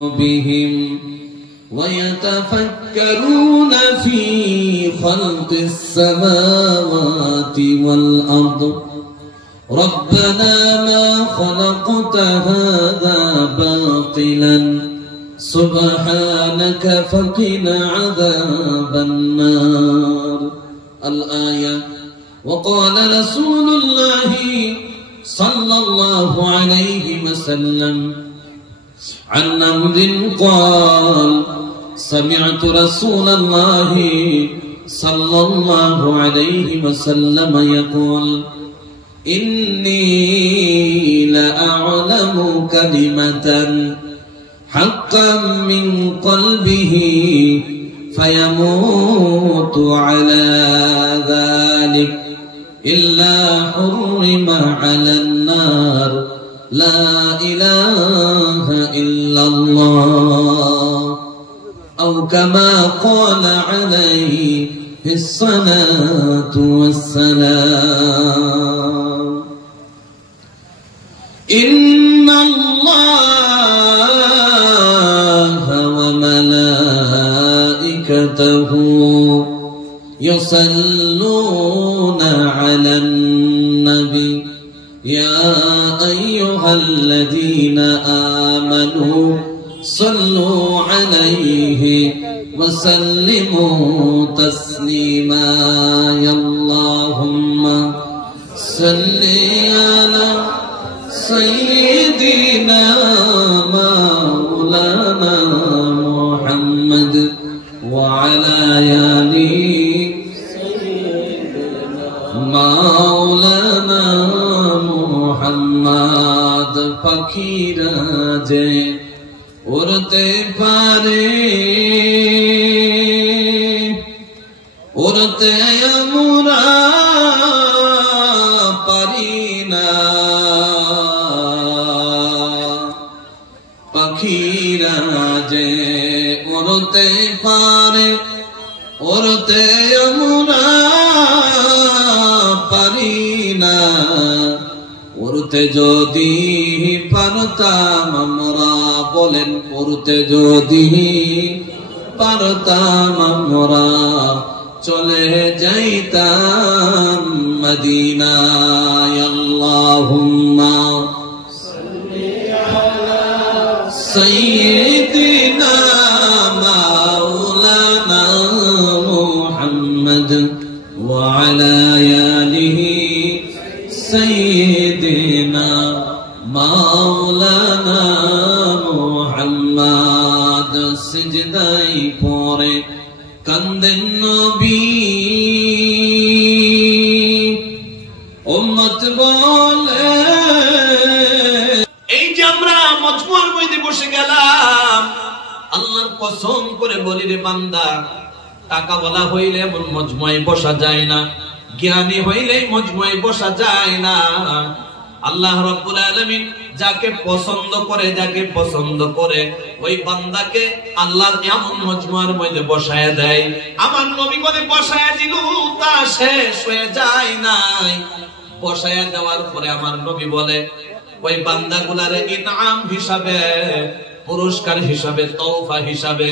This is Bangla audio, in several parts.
بهم ويتفكرون في خلق السماوات والأرض ربنا ما خلقت هذا باطلا سبحانك فقنا عذاب النار. الآية. وقال رسول الله صلى الله عليه وسلم عن عمرو قال سمعت رسول الله صلى الله عليه وسلم يقول إني لأعلم كلمة حقا من قلبه فيموت على ذلك إلا حرم على النار لا إله إلا الله أو كما قال عليه الصلاة والسلام. إن الله وملائكته يصلون على النبي يا أيها الذين آمنوا صلوا عليه وسلموا تسليما. يا اللهم صل على سيدنا مولانا محمد وعلى آله مولانا محمد. ফকিরা যে উড়তে পারে উড়তে আমরা পারি না, পাখিরা যে উড়তে পারে উড়তে আমরা পারি না। উড়তে যদি পারতাম আমরা, বলেন উড়তে যদি পারতাম আমরা চলে যাইতাম মদিনায়। আল্লাহুম্মা সাল্লি আলা সাইয়্যিদিনা মাওলানা মুহাম্মদ ওয়া আলা আলিহি সাইয়্যিদিনা মাওলানা মুহাম্মদ। সিজদায় পড়ে কান্দেন নবী, উম্মত বলে এই যে আমরা মজমুর মধ্যে বসে গেলাম, আল্লাহর কসম করে বলি রে বান্দা, টাকা বলা হইলে এমন মজমুয়ে বসা যায় না, জ্ঞানী হইলে মজমুয়ে বসা যায় না। আল্লাহ রাব্বুল আলামিন যাকে পছন্দ করে, যাকে পছন্দ করে ওই বান্দাকে আল্লাহ এমন মজমুয়ার মধ্যে বসায়া দেয়। আমার নবী বলে বসায়া দিল, তা শেষ হয়ে যায় নাই। বসায়া দেওয়ার পরে আমার নবী বলে ওই বান্দাগুলারে ইনাম হিসাবে, পুরস্কার হিসাবে, তওফা হিসাবে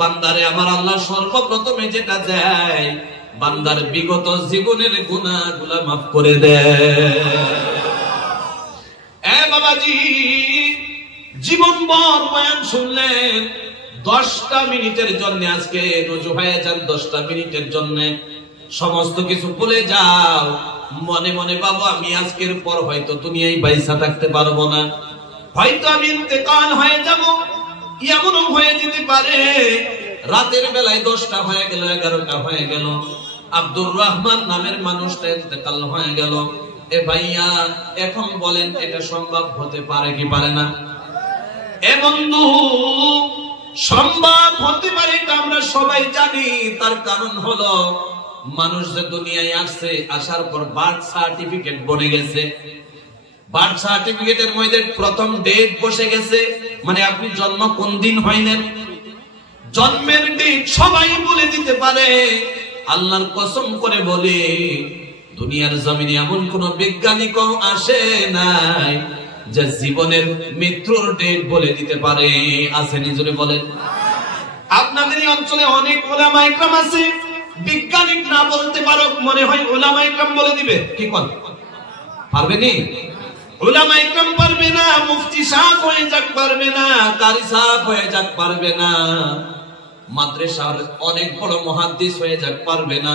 বান্দারে আমার আল্লাহ সর্বপ্রথমে যেটা দেয়, বান্দার বিগত জীবনের গুনাহগুলা মাফ করে দেয়। বাবাজি জীবনভর বয়ান শুনলেন, 10টা মিনিটের জন্য আজকে রুজু হয়ে যান, 10টা মিনিটের জন্য সমস্ত কিছু ভুলে যাও। মনে মনে বাবু আমি আজকের পর হয়তো দুনিয়ায় বাইসা থাকতে পারবো না, হয়তো আমি ইন্তেকাল হয়ে যাব, এমনও হয়ে যেতে পারে রাতের বেলায় 10টা হয়ে গেল, 11টা হয়ে গেল, আব্দুর রহমান নামের মানুষটা ইন্তেকাল হয়ে গেল। এ ভাইয়া এখন বলেন এটা সম্ভব হতে পারে কি পারে না? এ বন্ধু সম্ভব হতে পারে, এটা আমরা সবাই জানি। তার কারণ হলো মানুষ যে দুনিয়ায় আসছে, আসার পর বার্থ সার্টিফিকেট বনে গেছে, বার্থ সার্টিফিকেটের মধ্যে প্রথম ডেট বসে গেছে, মানে আপনি জন্ম কোন দিন হইলেন, জন্মের ডেট সবাই বলে দিতে পারে। আল্লাহর কসম করে বলে দুনিয়ার জমিনে এমন কোন বিজ্ঞানিকও আসে নাই যে জীবনের মৃত্যুর ডেট বলে দিতে পারে? আছে নিজরে বলেন। আপনাদের এই অঞ্চলে অনেক উলামা ইকরাম আছে, বিজ্ঞানিক না বলতে পারো, মনে হয় উলামা ইকরাম বলে দিবে। কি কোন পারবে নি? উলামা ইকরাম পারবে না, মুফতি সাহেব হয়ে যাক পারবে না, কারি সাহেব হয়ে যাক পারবে না, মাদ্রাসার অনেক বড় মুহাদ্দিস হয়ে যাক পারবে না,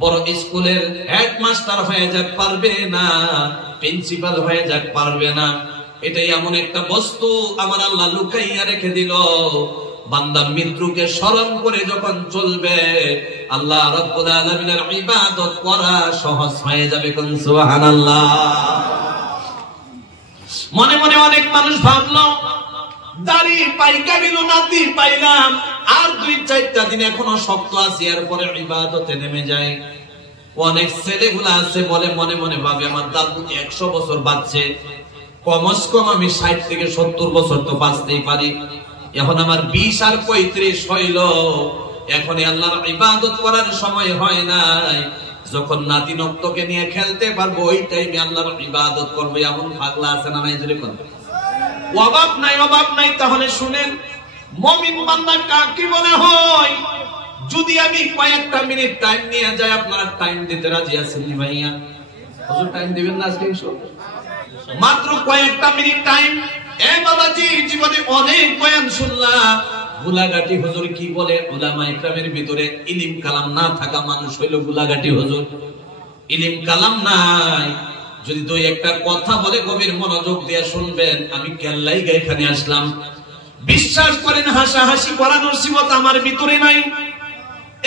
বড় স্কুলের হেডমাস্টার হয়ে যাক পারবে না, প্রিন্সিপাল হয়ে যাক পারবে না। এটাই এমন একটা বস্তু আমার আল্লাহ লুকাইয়া রেখে দিল, বান্দা মৃত্যুকে স্মরণ করে যখন চলবে আল্লাহ রাব্বুল আলামিনের ইবাদত করা সহজ হয়ে যাবে। কোন সুবহানাল্লাহ। মনে মনে অনেক মানুষ ভাবলো দাড়ি পাইকা গেল, নাতি পাইলাম, আর 2-4টা দিন এখনো শক্ত আছে, এরপরে ইবাদতে নেমে যায়। অনেক ছেলেগুলা আছে বলে মনে মনে ভাবে আমার দাদু 100 বছর বাঁচছে, কমস কম আমি 60 থেকে 70 বছর তো বাঁচতেই পারি, এখন আমার 20 আর 35 হইল, এখন আল্লাহর ইবাদত করার সময় হয় নাই, যখন নাতি নক্তকে নিয়ে খেলতে পারবো ওই টাইমে আল্লাহর ইবাদত করবো। এমন পাগলা আছে না নাই? জোরে করবে। অভাব নাই, অভাব নাই। তাহলে শুনেন, মুমিন বান্দা কাকে বলা হয়? যদি আমি কয়েকটা মিনিট টাইম নিয়ে যাই, আপনারা টাইম দিতে রাজি আছেন নি ভাইয়া? হুজুর টাইম দিবেন না আজকে? মাত্র কয়েকটা মিনিট টাইম। এ বাবাজি, জীবনে অনেক বয়ান শুনলাম, গুলাগাটি হুজুর কি বলে? উলামা ইকরামের ভিতরে ইলম কালাম না থাকা মানুষ হইল গুলাগাটি হুজুর। ইলম কালাম নাই, যদি 2-1টা কথা বলে গভীর মনোযোগ দিয়ে শুনবেন। আমি কেল্লাই এখানে আসলাম, বিশ্বাস করেন হাসাহাসি করানোর সিবত আমার ভিতরে নাই।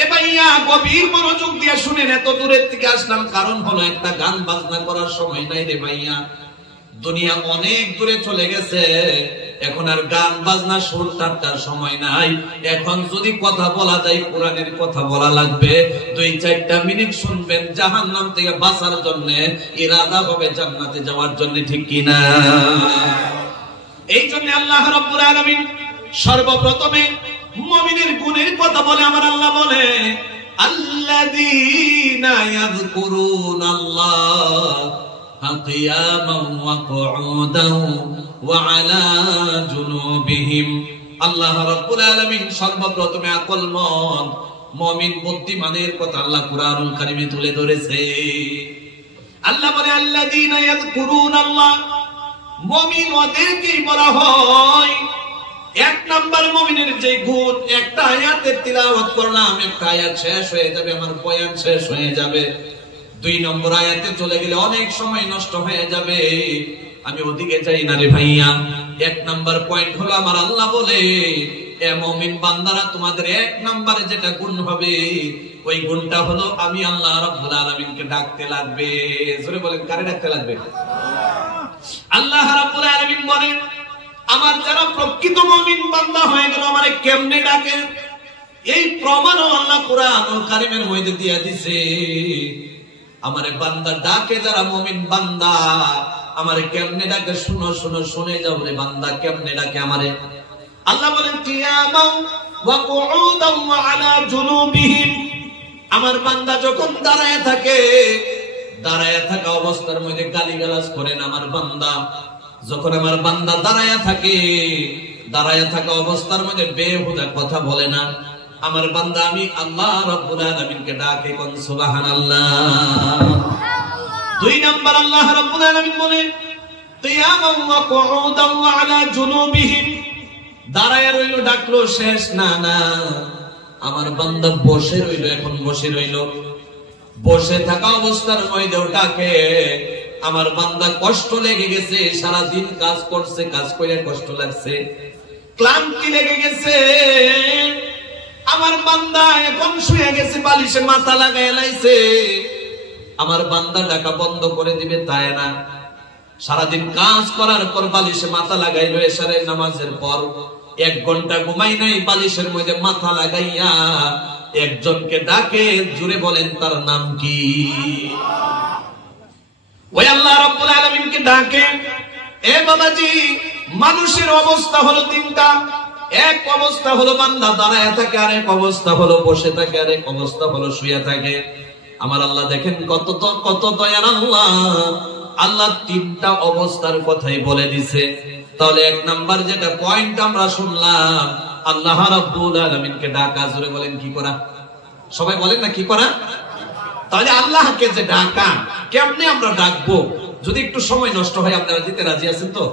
এ ভাইয়া গভীর মনোযোগ দিয়ে শুনেন, এত দূরের থেকে আসলাম কারণ হলো একটা গান বাজনা করার সময় নাই রে ভাইয়া। দুনিয়া অনেক দূরে চলে গেছে, এখন আর গান বাজনা সুর টাটার সময় নাই। এখন যদি কথা বলা যায়, কোরআনের কথা বলা লাগবে। 2-4টা মিনিট শুনবেন, জাহান্নাম থেকে বাঁচার জন্য, ইরাদা হবে জান্নাতে যাওয়ার জন্য, ঠিক কিনা? এই জন্য আল্লাহ রাব্বুল আলামিন সর্বপ্রথমে মুমিনের গুণের কথা বলে। আমার আল্লাহ বলে, আল্লাযীনা ইয়াযকুরুনাল্লাহ কিয়ামান ওয়া কুউদান ওয়া আলা জুনুবিহিম। আল্লাহ রাব্বুল আলামিন সর্বপ্রথমে আকলমন মুমিন বুদ্ধিমানের কথা আল্লাহ কুরআনুল কারীমে তুলে ধরেছে। আল্লাহ বলে, আল্লাযীনা ইয়াযকুরুনাল্লাহ, মুমিন ওদেরকেই বলা হয়। 1 নাম্বার মুমিনের যে গুণ, একটা আয়াতের তিলাওয়াত করলাম, একটা আয়াত শেষ হয়ে যাবে, আমার বয়ান শেষ হয়ে যাবে। 2 নম্বর আয়াতে চলে গেলে অনেক সময় নষ্ট হয়ে যাবে, আমি ওদিকে যাই না রে ভাইয়া। 1 নাম্বার পয়েন্ট হলো আমার আল্লাহ বলে, এ মুমিন বান্দারা, তোমাদের 1 নম্বরে যেটা গুণ হবে, ওই গুণটা হলো আমি আল্লাহ রাব্বুল আলামিনকে ডাকতে লাগবে। জোরে বলেন, কারে ডাকতে লাগবে? আল্লাহ রাব্বুল আলামিন বলেন, আমার যারা প্রকৃত মুমিন বান্দা হয়ে গেল, আমারে কেমনে ডাকে? এই প্রমাণও আল্লাহ কুরআনুল কারীমের মধ্যে দিয়ে দিয়েছে। আমারে বান্দা ডাকে যারা মুমিন বান্দা, আমারে কেমনে ডাকে? শুনো শুনো, শুনে যাও রে বান্দা, কেমনে ডাকে আমারে? আল্লাহ বলেন, কিয়ামান ওয়া কুউদান ওয়া আলা জুনুবিহিম। আমার বান্দা যখন দাঁড়ায় থাকে, দাঁড়ায় থাকা অবস্থার মধ্যে গালিগালাজ করেন আমার বান্দা। যখন আমার বান্দা দাঁড়ায় থাকে, দাঁড়ায় থাকা অবস্থার মধ্যে বেহুদা কথা বলে না, আমার বান্দা আমি আল্লাহ রাব্বুল আলামিনকে ডাকে। কোন সুবহানাল্লাহ। 2 নাম্বার আল্লাহ রাব্বুল আলামিন বলেন, কিয়ামান ওয়া কুউদান ওয়া আলা জুনুবিহিম। দাঁড়ায় রইল, ডাকলো, শেষ না, না, আমার বান্দা বসে রইল। এখন বসে রইল, বসে থাকা অবস্থার মধ্যেও ডাকে। আমার বান্দা কষ্ট লেগে গেছে, সারা দিন কাজ করছে, কাজ করে কষ্ট লাগছে, ক্লান্তি লেগে গেছে। আমার বান্দা এখন শুয়ে গেছে, বালিশে মাথা লাগায় লাইছে। আমার বান্দা ডাকা বন্ধ করে দিবে তাই না, সারাদিন কাজ করার পর বালিশে মাথা লাগাইলো, এশারের নামাজের পর 1 ঘন্টা ঘুমাই নাই, বালিশের মধ্যে মাথা লাগাইয়া একজনকে ডাকে। জুড়ে বলেন, তার নাম কি? ওই আল্লাহ রাব্বুল আলামিনকে ডাকে। এ বাবাজি, মানুষের অবস্থা হলো 3টা। এক অবস্থা হলো বান্দা দাঁড়ায় থাকে, আরেক অবস্থা হলো বসে থাকে, আরেক অবস্থা হলো শুয়ে থাকে। আমার আল্লাহ দেখেন কত দয়ার আল্লাহ। আল্লাহ তিনটা অবস্থার কথাই বলে দিছে। তাহলে এক নাম্বার যেটা পয়েন্ট আমরা শুনলাম, আল্লাহ রাব্বুল আলামিনকে ডাকা, জোরে বলেন কি করা? সবাই বলেন না কি করা? তাহলে আল্লাহকে যে ডাকা, কেমনে আমরা ডাকবো? যদি একটু সময় নষ্ট হয়, আপনারা দিতে রাজি আছেন তো?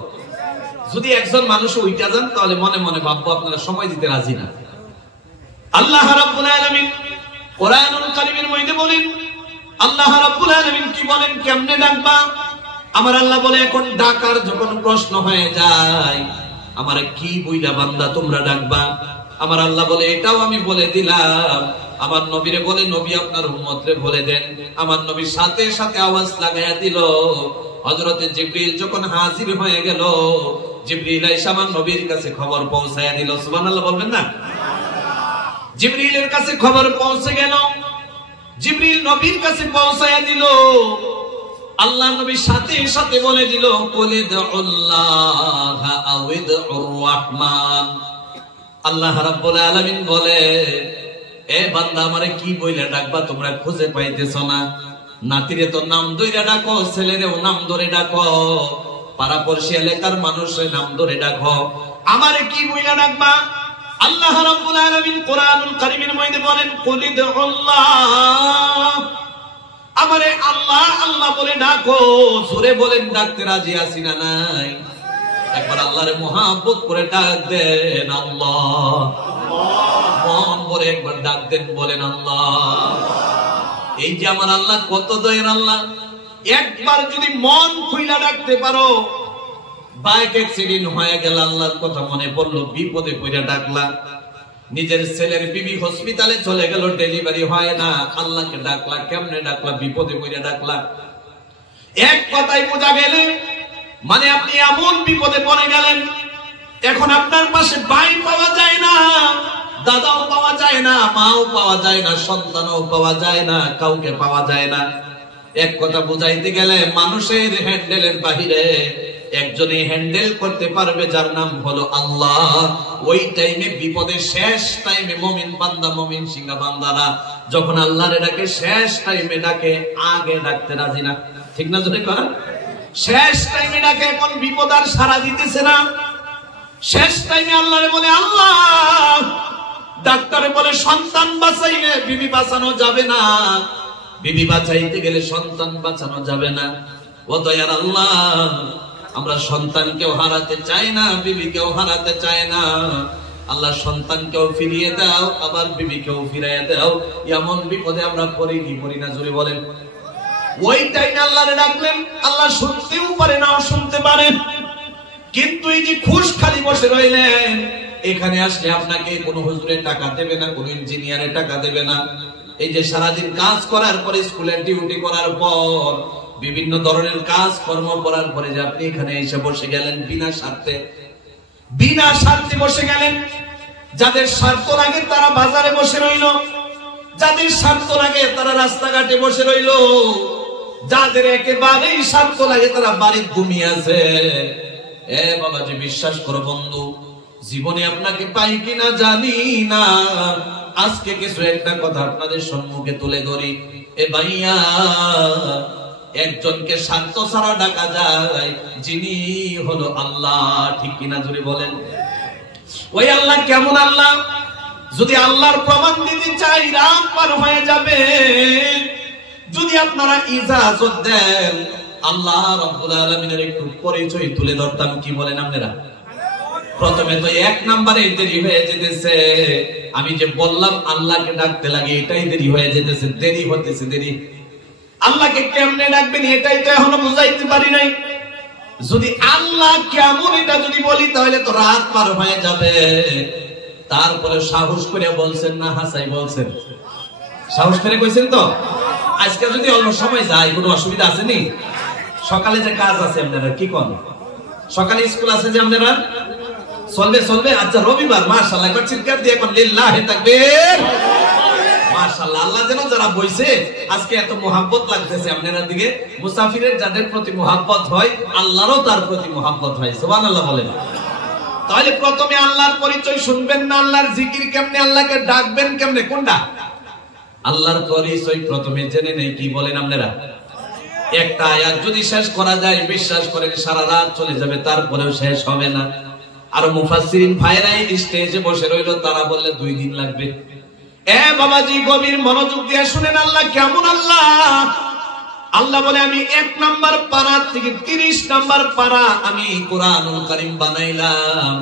যদি একজন মানুষ উইটা যান, তাহলে মনে মনে ভাববো আপনারা সময় দিতে রাজি না। আল্লাহ রাব্বুল আলামিন কোরআনুল কারীমের মধ্যে বলেন, আল্লাহ রাব্বুল আলামিন কি বলেন কেমনে ডাকবা? আমার আল্লাহ বলে, এখন ডাকার যখন প্রশ্ন হয়ে যায়, আমারে কি বইলা বান্দা তোমরা ডাকবা? আমার আল্লাহ বলে, এটাও আমি বলে দিলাম। আমার নবীরে বলে, নবী আপনার উম্মতরে বলে দেন। আমার নবী সাথে সাথে আওয়াজ লাগাইয়া দিল। হযরতে জিবরিল যখন হাজির হয়ে গেল, জিবরিল এসে আমার নবীর কাছে খবর পৌঁছায়া দিল। সুবহানাল্লাহ বলবেন না? জিবরিলের কাছে খবর পৌঁছে গেল, জিবরিল নবীর কাছে পৌঁছায়া দিল। আল্লাহ নবী সাথে সাথে বলে দিল, কুলিদুল্লাহ আউইদুর রহমান। আল্লাহ রাব্বুল আলামিন বলে, এ বান্দা আমারে কি বইলা ডাকবা? তোমরা খুঁজে পাইতেছো না? নাতিরে তো নাম ধরে ডাকো, ছেলেরেও নাম ধরে ডাকো, পাড়াপড়শি এলাকার মানুষের নাম ধরে ডাকো, আমারে কি বইলা ডাকবা? আল্লাহ রাব্বুল আলামিন কোরআনুল কারীমের মধ্যে বলেন, কুলিদুল্লাহ, আমারে আল্লাহ আল্লাহ বলে ডাকো। জোরে বলেন, ডাকতে রাজি আছি না নাই? একবার আল্লাহরে মুহাব্বত করে ডাক দেন, আল্লাহ। মন ভরে একবার ডাক দেন, বলেন আল্লাহ। এই যে আমার আল্লাহ কত দয়ার আল্লাহ। একবার যদি মন খুইলা ডাকতে পারো, বাইক অ্যাক্সিডেন্ট হয়ে গেল, আল্লাহর কথা মনে পড়লো, বিপদে পড়ে ডাকলা। নিজের ছেলের বিবি হসপিটালে চলে গেল, ডেলিভারি হয় না, আল্লাহকে ডাকলা। কেমনে ডাকলা? বিপদে পড়ে ডাকলা। এক কথায় বোঝা গেলে, মানে আপনি এমন বিপদে পড়ে গেলেন, এখন আপনার পাশে ভাই পাওয়া যায় না, দাদাও পাওয়া যায় না, মাও পাওয়া যায় না, সন্তানও পাওয়া যায় না, কাউকে পাওয়া যায় না। এক কথা বুঝাইতে গেলে, মানুষের হ্যান্ডেলের বাহিরে একজনই হ্যান্ডেল করতে পারবে, যার নাম হলো আল্লাহ। ওই টাইমে, বিপদের শেষ টাইমে, মুমিন বান্দা, মুমিন সিংহা বান্দারা যখন আল্লাহরে ডাকে, শেষ টাইমে ডাকে, আগে ডাকতে রাজি না। ঠিক না? যদি কর শেষ টাইমে ডাকে, এখন বিপদ আর সারা দিতেছে না। শেষ টাইমে আল্লাহরে বলে, আল্লাহ। ডাক্তারে বলে, সন্তান বাঁচাইলে বিবি বাঁচানো যাবে না, বিবি বাঁচাইতে গেলে সন্তান বাঁচানো যাবে না। ও দয়ার আল্লাহ, আমরা সন্তানকেও হারাতে চাই না, বিবিকেও হারাতে চাই না। আল্লাহ সন্তানকেও ফিরিয়ে দাও, আবার বিবিকেও ফিরিয়ে দাও। এমন বিপদে আমরা পড়ি কি পড়ি না? জোরে বলেন। ওই টাইমে আল্লাহরে ডাকলেন, আল্লাহ শুনতেও পারে না, শুনতে পারেন, কিন্তু এই যে খুশ খালি বসে রইলেন, এখানে আসলে আপনাকে কোনো হুজুরে টাকা দেবে না, কোনো ইঞ্জিনিয়ারে টাকা দেবে না। এই যে সারাদিন কাজ করার পরে, স্কুলের ডিউটি করার পর, বিভিন্ন ধরনের কাজ কর্ম করার পরে যে আপনি এখানে এসে বসে গেলেন বিনা স্বার্থে, বিনা স্বার্থে বসে গেলেন। যাদের স্বার্থ লাগে তারা বাজারে বসে রইল, যাদের স্বার্থ লাগে তারা রাস্তাঘাটে বসে রইল, যাদের একেবারেই স্বার্থ লাগে তারা বাড়িতে ঘুমিয়ে আছে। এ বাবা, যে বিশ্বাস করো বন্ধু, জীবনে আপনাকে পাই কিনা জানি না, আজকে কিছু একটা কথা আপনাদের সম্মুখে তুলে ধরি। এ ভাইয়া, একজনকে স্বার্থ ছাড়া ডাকা যায়, যিনি হলো আল্লাহ। ঠিক কিনা? জোরে বলেন। ওই আল্লাহ কেমন আল্লাহ? যদি আল্লাহর প্রমাণ দিতে চাই, রাত পার হয়ে যাবে। যদি আপনারা ইজাজত দেন, আল্লাহ রাব্বুল আলামিনের একটু পরিচয় তুলে ধরতাম। কি বলেন আপনারা? প্রথমে তো এক নম্বরে দেরি হয়ে যেতেছে। আমি যে বললাম আল্লাহকে ডাকতে লাগে, এটাই দেরি হয়ে যেতেছে, দেরি হতেছে, দেরি। আল্লাহকে কেমনে ডাকবেন এটাই তো এখনো বুঝাইতে পারি নাই। যদি আল্লাহ কেমন এটা যদি বলি, তাহলে তো রাত পার হয়ে যাবে। তারপরে সাহস করে বলছেন না, হাসাই বলছেন, সাহস করে কইছেন তো। আজকে যদি অল্প সময় যায়, কোনো অসুবিধা আছে নি? সকালে যে কাজ আছে আপনারা কি করেন? সকালে স্কুল আছে যে আপনারা, চলবে চলবে। আচ্ছা, রবিবার, মাশাআল্লাহ, একবার চিৎকার দিয়ে কোন লিল্লাহি তাকবীর। মাশাআল্লাহ, আল্লাহ যেন যারা বইছে আজকে এত মোহাব্বত লাগতেছে আপনাদের দিকে। মুসাফিরের যাদের প্রতি মোহাব্বত হয়, আল্লাহরও তার প্রতি মোহাব্বত হয়। সুবহানাল্লাহ বলেন। তাহলে প্রথমে আল্লাহর পরিচয় শুনবেন না, আল্লাহর জিকির কেমনে, আল্লাহকে ডাকবেন কেমনে, কোনটা? আল্লাহর পরিচয় প্রথমে জেনে নেই। কি বলেন আপনারা? একটা আয়াত যদি শেষ করা যায় বিশ্বাস করেন সারা রাত চলে যাবে, তারপরেও শেষ হবে না। আর মুফাসসিরিন ভাইরাই স্টেজে বসে রইল, তারা বললে 2 দিন লাগবে। বাবাজি গভীর মনোযোগ দিয়ে শুনেন আল্লাহ কেমন আল্লাহ। আল্লাহ বলে আমি 1 নাম্বার পারা থেকে 30 নাম্বার পারা আমি কোরআনুল কারীম বানাইলাম,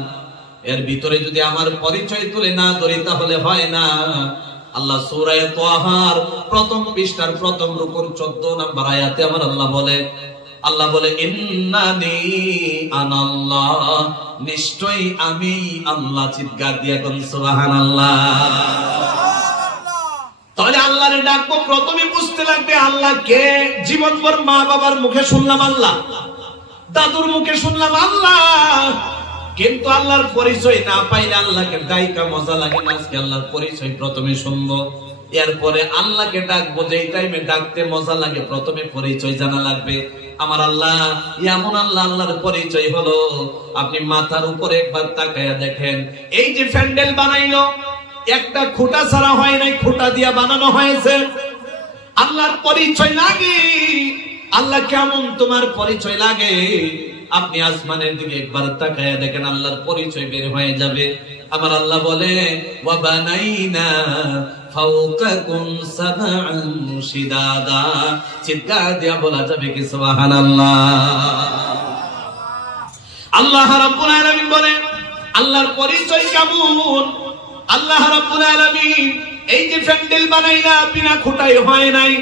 এর ভিতরে যদি আমার পরিচয় তুলে না ধরি তাহলে হয় না। আল্লাহ সূরা তাহার প্রথম পৃষ্ঠার প্রথম রুকুর 14 নাম্বার আয়াতে আমার আল্লাহ বলে ইন্নানি আনাল্লাহ, নিশ্চয়ই আমি আল্লাহ। চিৎকার দিয়ে কোন সুবহানাল্লাহ। তাহলে আল্লাহরে ডাকবো, প্রথমে বুঝতে লাগবে আল্লাহ কে। জীবনভর মা বাবার মুখে শুনলাম আল্লাহ, দাদুর মুখে শুনলাম আল্লাহ, কিন্তু আল্লাহর পরিচয় না পাইলে আল্লাহকে ডাইকা মজা লাগে না। আজকে আল্লাহর পরিচয় প্রথমে শুনবো, এরপরে আল্লাহকে ডাকবো। যেই টাইমে ডাকতে মজা লাগে প্রথমে পরিচয় জানা লাগবে। আমার আল্লাহ এমন আল্লাহ, আল্লাহর পরিচয় হলো আপনি মাথার উপরে একবার তাকায়া দেখেন, এই যে প্যান্ডেল বানাইলো একটা খুঁটা ছাড়া হয় নাই, খুঁটা দিয়া বানানো হয়েছে। আল্লাহর পরিচয় লাগে, আল্লাহ কেমন তোমার পরিচয় লাগে। আপনি আসমানের দিকে একবার তাকায়া দেখেন, আল্লাহর পরিচয় বের হয়ে যাবে। আমার আল্লাহ বলে ওয়া বানাইনা ফাওকাকুম সাবআন শিদাদা। চিৎকার দিয়া বলা যাবে কি সুবহানাল্লাহ। আল্লাহ রাব্বুল আলামিন বলে আল্লাহর পরিচয় কেমন। আল্লাহ রাব্বুল আলামিন এই যে প্যান্ডেল বানাইলা বিনা খুঁটায় হয় নাই,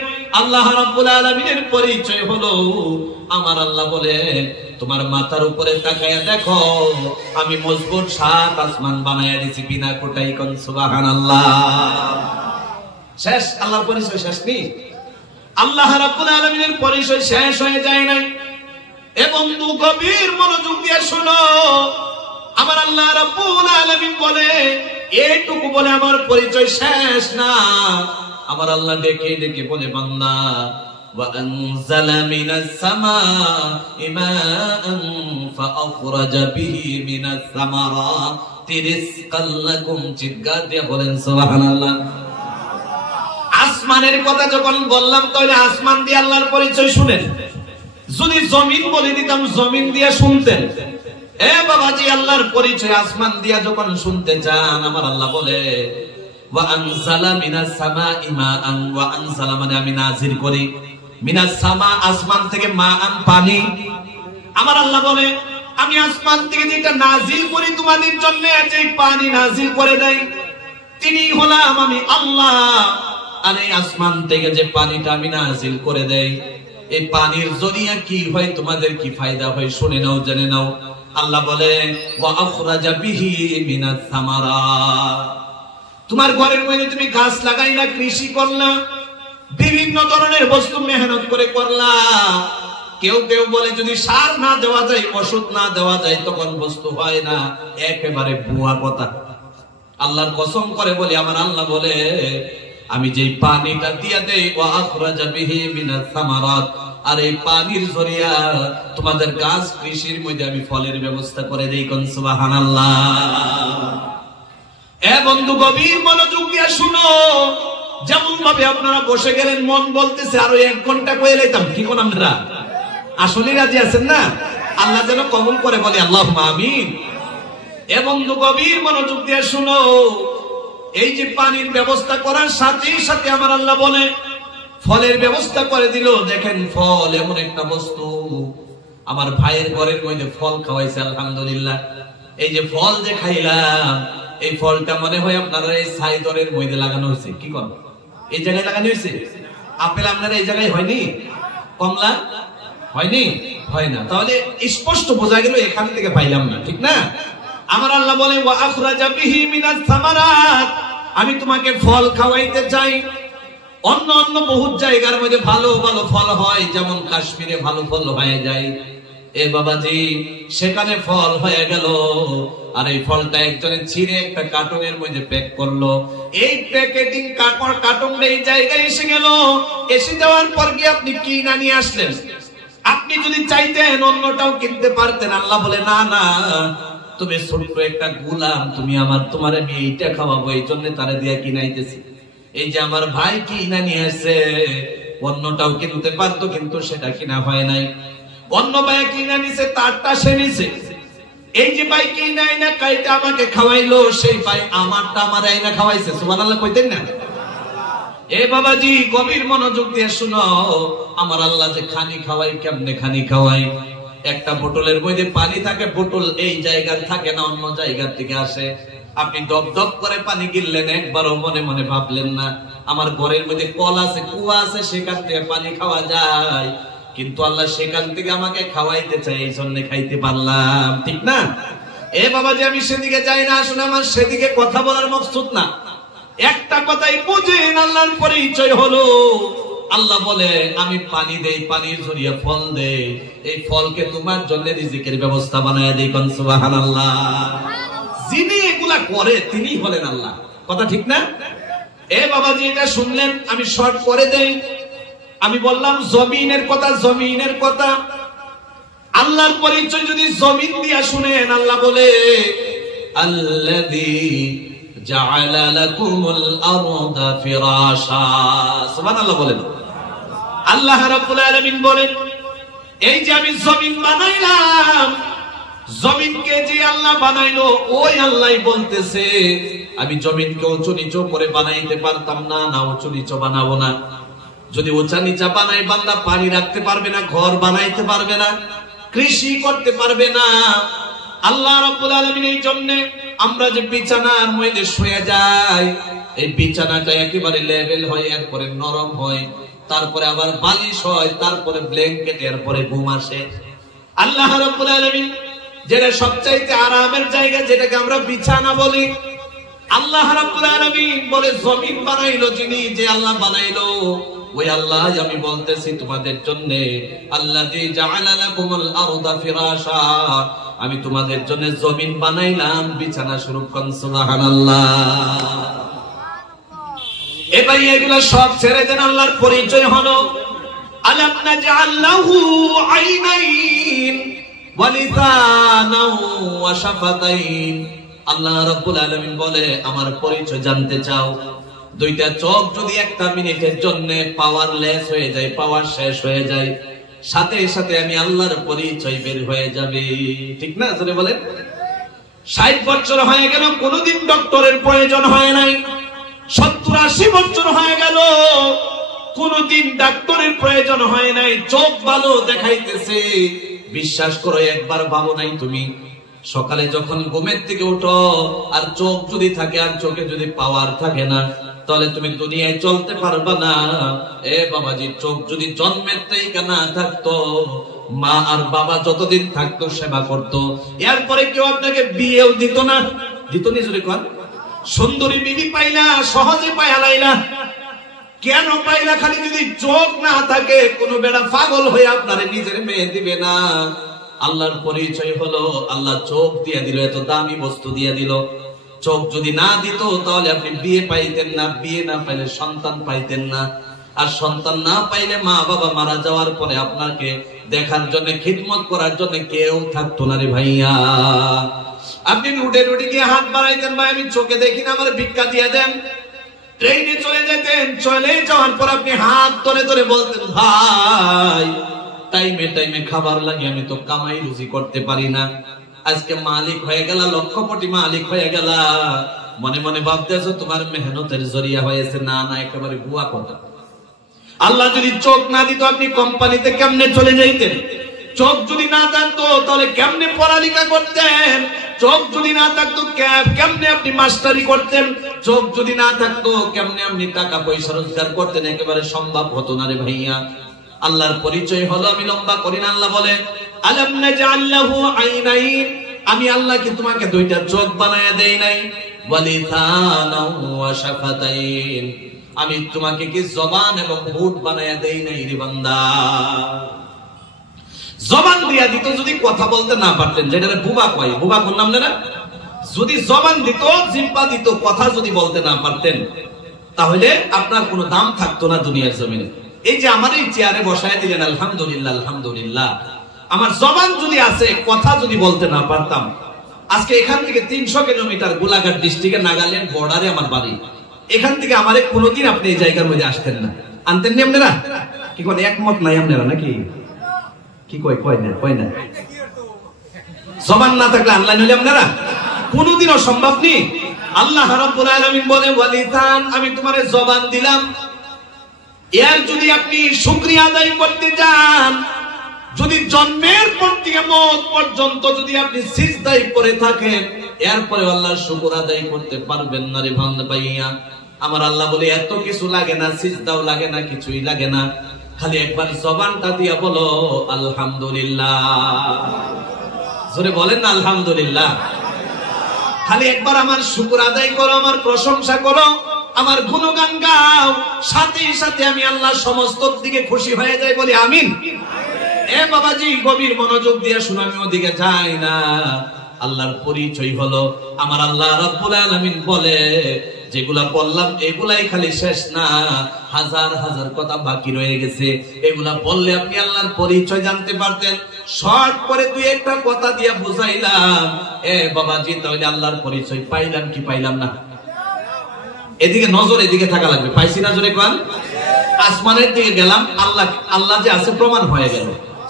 আল্লাহ রাব্বুল আলামিনের পরিচয় হলো আমার আল্লাহ বলে তোমার মাথার উপরে তাকায়া দেখো আমি মজবুত 7 আসমান বানায়া দিয়েছি বিনা খুঁটায়। কোন সুবহানাল্লাহ। শেষ, আল্লাহর পরিচয় শেষ নেই। আল্লাহ রাব্বুল আলামিনের পরিচয় শেষ হয়ে যায় নাই। এবং গভীর মনোযোগ দিয়ে শোনো, আমার আল্লাহ রাব্বুল আলামিন বলে এইটুকু বলে আমার পরিচয় শেষ না। আমার আল্লাহ ডেকে ডেকে বলে বান্দা ওয়া আনজালা মিনাস সামা'i মা'আন ফাআখরাজা বিহি মিনাস সামারাতি রিজকাল লাকুম। চিৎকার দিয়ে বলেন সুবহানাল্লাহ। আসমানের কথা যখন বললাম তাহলে আসমান দিয়ে আল্লাহর পরিচয় শুনেন। যদি জমিন বলে দিতাম জমিন দিয়ে শুনতেন। বাবাজি আল্লাহর পরিচয় আসমান দিয়া যখন শুনতে চান, আমার আল্লাহ বলে ওয়া আনজালা মিনাস সামা'i মা'আন। ওয়া আনজালা মানে আমি নাজিল করি, মিনাস সামা আসমান থেকে, মা'আন পানি। আমার আল্লাহ বলে আমি আসমান থেকে যেটা নাজিল করি তোমাদের জন্য, যে পানি নাজিল করে দেই তিনি হলাম আমি আল্লাহ। আর এই আসমান থেকে যে পানিটা আমি নাজিল করে দেই, এই পানির জরিয়া কি হয়, তোমাদের কি ফায়দা হয় শুনে নাও, জেনে নাও। আল্লাহ বলে ওয়া আখরাজা বিহি মিনাস সামারাত। তোমার ঘরের মধ্যে তুমি গাছ লাগাইলা, কৃষি করলা, বিভিন্ন ধরনের বস্তু মেহনত করে করলা। কেউ কেউ বলে যদি সার না দেওয়া যায়, ওষুধ না দেওয়া যায় তখন বস্তু হয় না। একেবারে ভুয়া কথা। আল্লাহর কসম করে বলি, আমার আল্লাহ বলে আমি যেই পানিটা দিয়া দেই ওয়া আখরাজা বিহি মিনাস সামারাত, আর এই পানির জরিয়া তোমাদের গাছ কৃষির মধ্যে আমি ফলের ব্যবস্থা করে দেই। কোন সুবহানাল্লাহ। বন্ধু গভীর মনোযোগ দিয়ে শুনো। যেমন ভাবে আপনারা বসে গেলেন, মন বলতেছে আরো 1 ঘন্টা কয়ে লাইতাম, কি কোন আপনারা আসলে রাজি আছেন না? আল্লাহ যেন কবুল করে, বলে আল্লাহুম্মা আমিন। বন্ধু গভীর মনোযোগ দিয়ে শুনো। এই যে পানির ব্যবস্থা করার সাথে সাথে আমার আল্লাহ বলে ফলের ব্যবস্থা করে দিল। দেখেন ফল এমন একটা বস্তু, আমার ভাইয়ের ঘরের মধ্যে ফল খাওয়াইছে আলহামদুলিল্লাহ। এই যে ফল যে খাইলাম, এই ফলটা মনে হয় আপনারা এই সাইদরের মধ্যে লাগানো হয়েছে। কি কর এই জায়গায় লাগানো হয়েছে? আপেল আপনারা এই জায়গায় হয়নি? কমলা হয়নি? হয় না। তাহলে স্পষ্ট বোঝা গেল এখান থেকে পাইলাম না, ঠিক না? আমার আল্লাহ বলে ওয়া আখরাজা বিহি মিনাস সামারাত, আমি তোমাকে ফল খাওয়াইতে চাই। অন্য অন্য বহুত জায়গার মধ্যে ভালো ভালো ফল হয়, যেমন কাশ্মীরে ভালো ফল হয়ে যায়। বাবাজি সেখানে ফল হয়ে গেল, আর এই ফলটা একজনের ছিঁড়ে একটা কার্টুনের মধ্যে প্যাক করলো। এই প্যাকেটিং কার্টুনটা এই জায়গায় এসে গেল। এসে যাওয়ার পর কি আপনি কি না নিয়ে আসলেন? আপনি যদি চাইতেন অন্যটাও কিনতে পারতেন। আল্লাহ বলে না না, তুমি ছোট্ট একটা গোলাম, তুমি তোমার আমি এইটা খাওয়াবো, এই জন্য তারা দিয়ে কিনাইতেছি। এই যে আমার ভাই কিনা নিয়ে আসছে, অন্যটাও কিনতে পারতো, কিন্তু সেটা কিনা হয় নাই। অন্য ভাই কিনা নিছে, তারটা সে নিছে। এই যে ভাই কিনা আইনা কাইটা আমাকে খাওয়াইলো, সেই ভাই আমারটা আমার আইনা খাওয়াইছে। সুবহানাল্লাহ কইতেন না? এ বাবাজি গভীর মনোযোগ দিয়ে শুনো, আমার আল্লাহ যে খানি খাওয়াই, কেমনে খানি খাওয়াই? একটা বোতলের মধ্যে পানি থাকে, বোতল এই জায়গার থাকে না, অন্য জায়গার থেকে আসে। আপনি দপ দপ করে পানি গিললেন, একবারও মনে মনে ভাবলেন না আমার ঘরের মধ্যে কল আছে, কুয়া আছে, সেখান থেকে পানি খাওয়া যায়। কিন্তু আল্লাহ সেখান থেকে আমাকে খাওয়াইতে চাই, এই জন্য খাইতে পারলাম, ঠিক না? এ বাবাজি আমি সেদিকে যাই না, আসলে আমার সেদিকে কথা বলার মকসুদ না। একটা কথাই বুঝেন, আল্লাহর পরিচয় হলো, আল্লাহ বলে আমি পানি দেই, পানির জরিয়া ফল দেই, এই ফলকে তোমার জন্য রিজিকের ব্যবস্থা বানায় দেই। কোন সুবহানাল্লাহ। যিনি এগুলা করে তিনি হলেন আল্লাহ। কথা ঠিক না? এ বাবাজি এটা শুনলেন, আমি শর্ট করে দেই। আমি বললাম জমিনের কথা, জমিনের কথা। আল্লাহর পরিচয় যদি জমিন দিয়া শুনেন, আল্লাহ বলে আল্লাযী জাআলা লাকুমুল আরদা ফিরাশা। সুবহানাল্লাহ বলেন। আল্লাহ রাব্বুল আলামিন বলেন, এই যে আমি জমিন বানাইলাম, জমিনকে যে আল্লাহ বানাইলো, ওই আল্লাহই বলতেছে আমি জমিনকে উঁচু নিচু করে বানাইতে পারতাম না, না উঁচু নিচু বানাবো না। যদি উঁচা নিচা বানাই, বান্দা পানি রাখতে পারবে না, ঘর বানাইতে পারবে না, কৃষি করতে পারবে না। আল্লাহ রাব্বুল আলামিন এই জন্য আমরা যে বিছানার মধ্যে শুয়ে যাই, এই বিছানাটা একেবারে লেভেল হয়, এরপরে নরম হয়, তারপরে আবার বালিশ হয়, তারপরে ব্ল্যাঙ্কেট, এরপরে ঘুম আসে। আল্লাহ রাব্বুল আলামিন যেটা সবচাইতে আরামের জায়গা, যেটাকে আমরা বিছানা বলি, আল্লাহ রাব্বুল আলামিন বলে জমিন বানাইলো যিনি, যে আল্লাহ বানাইলো, ওই আল্লাহ আমি বলতেছি তোমাদের জন্য আল্লাযী জাআলা লাকুমুল আরদা ফিরাশা, আমি তোমাদের জন্য জমিন বানাইলাম বিছানা স্বরূপ। কোন সুবহানাল্লাহ। এ ভাই এগুলা সব ছেড়ে দেন, আল্লাহর পরিচয় হলো আলাম নাজআল লাহু আইনাইন ওয়া লিসানান ওয়া শাফাতাইন। আল্লাহ রাব্বুল আলামিন বলে আমার পরিচয় জানতে চাও, দুইটা চোখ যদি একটা মিনিটের জন্য পাওয়ারলেস হয়ে যায়, পাওয়ার শেষ হয়ে যায়, সাথে সাথে আমি আল্লাহর পরিচয় বের হয়ে যাবে, ঠিক না? জোরে বলেন। 60 বছর হয়ে গেল, কোনদিন ডক্টরের প্রয়োজন হয় নাই। 70-80 বছর হয়ে গেল, কোনদিন ডাক্তারের প্রয়োজন হয় নাই। চোখ ভালো দেখাইতেছে, বিশ্বাস করো একবার ভালো নাই তুমি সকালে যখন ঘুমের থেকে উঠো, আর চোখ যদি থাকে, আর চোখে যদি পাওয়ার থাকে না, তাহলে তুমি দুনিয়ায় চলতে পারবা না। এ বাবাজি, চোখ যদি জন্মের থেকে না থাকতো, মা আর বাবা যতদিন থাকতো সেবা করতো, এরপরে কেউ আপনাকে বিয়েও দিত না। দিত নিজরে কোন সুন্দরী বিবি পাইলা, সহজে পাইয়া লাইলা, কেন পাইলা? খালি যদি চোখ না থাকে, কোন বেড়া পাগল হয়ে আপনারে নিজের মেয়ে দিবে না। আল্লাহর পরিচয় হলো আল্লাহ চোখ দিয়ে দিল, এত দামি বস্তু দিয়ে দিল। চোখ যদি না দিত তাহলে আপনি বিয়ে পাইতেন না, বিয়ে না পাইলে সন্তান পাইতেন না, আর সন্তান না পাইলে মা বাবা মারা যাওয়ার পরে আপনাকে দেখার জন্য, খিদমত করার জন্য কেউ থাকতো না রে ভাইয়া। আপনি রুটে রুটে গিয়ে হাত বাড়াইতেন, ভাই আমি চোখে দেখি না, আমার ভিক্ষা দিয়ে দেন। ট্রেনে চলে যেতেন, চলে যাওয়ার পর আপনি হাত ধরে ধরে বলতেন, ভাই টাইমে টাইমে খাবার লাগে, আমি তো কামাই রুজি করতে পারি না। আজকে মালিক হয়ে গেল, লক্ষপতি মালিক হয়ে গেল, মনে মনে ভাবতেছো তোমার মেহনতের জরিয়া হয়েছে। না না, একেবারে ভুয়া কথা। আল্লাহ যদি চোখ না দিত, আপনি কোম্পানিতে কেমনে চলে যাইতেন? চোখ যদি না থাকতো তাহলে কেমনে পড়ালেখা করতেন? চোখ যদি না থাকতো কেমনে আপনি মাস্টারি করতেন? চোখ যদি না থাকতো কেমনে আপনি টাকা পয়সা রোজগার করতেন? একেবারে সম্ভব হতো না রে ভাইয়া। আল্লাহর পরিচয় হলো, আমি লম্বা করি না, আল্লাহ বলে আলাম নাজআল লাহু আইনাইন, আমি আল্লাহ কি তোমাকে দুইটা চোখ বানায়া দেই নাই? ওয়া লিসানান ওয়া শাফাতাইন, আমি তোমাকে কি জবান এবং ঠোঁট বানায়া দেই নাই রে বান্দা? জবান দিয়া দিত, যদি কথা বলতে না পারতেন, যেটা বুবা কয়, বুবা কোন নাম না? যদি জবান দিত, জিহ্বা দিত, কথা যদি বলতে না পারতেন, তাহলে আপনার কোনো দাম থাকতো না দুনিয়ার জমিনে। এই যে আমার এই চেয়ারে বসায় দিলেন, আলহামদুলিল্লাহ আলহামদুলিল্লাহ, আমার জবান যদি আছে, কথা যদি বলতে না পারতাম, আজকে এখান থেকে 300 কিলোমিটার গোলাঘাট ডিস্ট্রিক্টের নাগাল্যান্ড বর্ডারে আমার বাড়ি, এখান থেকে আমারে কোনোদিন আপনি এই জায়গার মধ্যে আসতেন না। আনতেন নি আপনারা? কি কোন একমত নাই আপনারা নাকি? কি কয় না জবান না থাকলে আনলাই নইলে আপনারা কোনদিনও সম্ভব নেই। আল্লাহ রাব্বুল আলামিন বলে ওয়ালিতান, আমি তোমারে জবান দিলাম, এর যদি আপনি শুকরিয়া আদায় করতে যান, যদি জন্মের পর থেকে মওত পর্যন্ত যদি আপনি সিজদায় পড়ে থাকেন, এরপরে আল্লাহর শুকর আদায় করতে পারবেন না রে বান্দা ভাইয়া। আমার আল্লাহ বলে এত কিছু লাগে না, সিজদাও লাগে না, কিছুই লাগে না, খালি একবার জবানটা দিয়া বলো আলহামদুলিল্লাহ। জোরে বলেন না আলহামদুলিল্লাহ। খালি একবার আমার শুকর আদায় করো, আমার প্রশংসা করো, আমার গুণগান গাও, সাথে সাথে আমি আল্লাহ সমস্ত দিকে খুশি হয়ে যাই, বলি আমিন। এ বাবাজি গভীর মনোযোগ দিয়ে শুনো, আমি ওদিকে যাই না। আল্লাহর পরিচয় হলো আমার আল্লাহ রাব্বুল আলামিন বলে যেগুলা বললাম এগুলাই খালি শেষ না, হাজার হাজার কথা বাকি রয়ে গেছে। এগুলা বললে আপনি আল্লাহর পরিচয় জানতে পারতেন। শর্ট করে দুই একটা কথা দিয়ে বুঝাইলাম। এ বাবাজি তাহলে আল্লাহর পরিচয় পাইলাম কি পাইলাম না? এদিকে নজর, এদিকে থাকা লাগবে। পাইছি না? জোরে কোন। আসমানের দিকে গেলাম, আল্লাহ যে আছে প্রমাণ হয়ে গেল।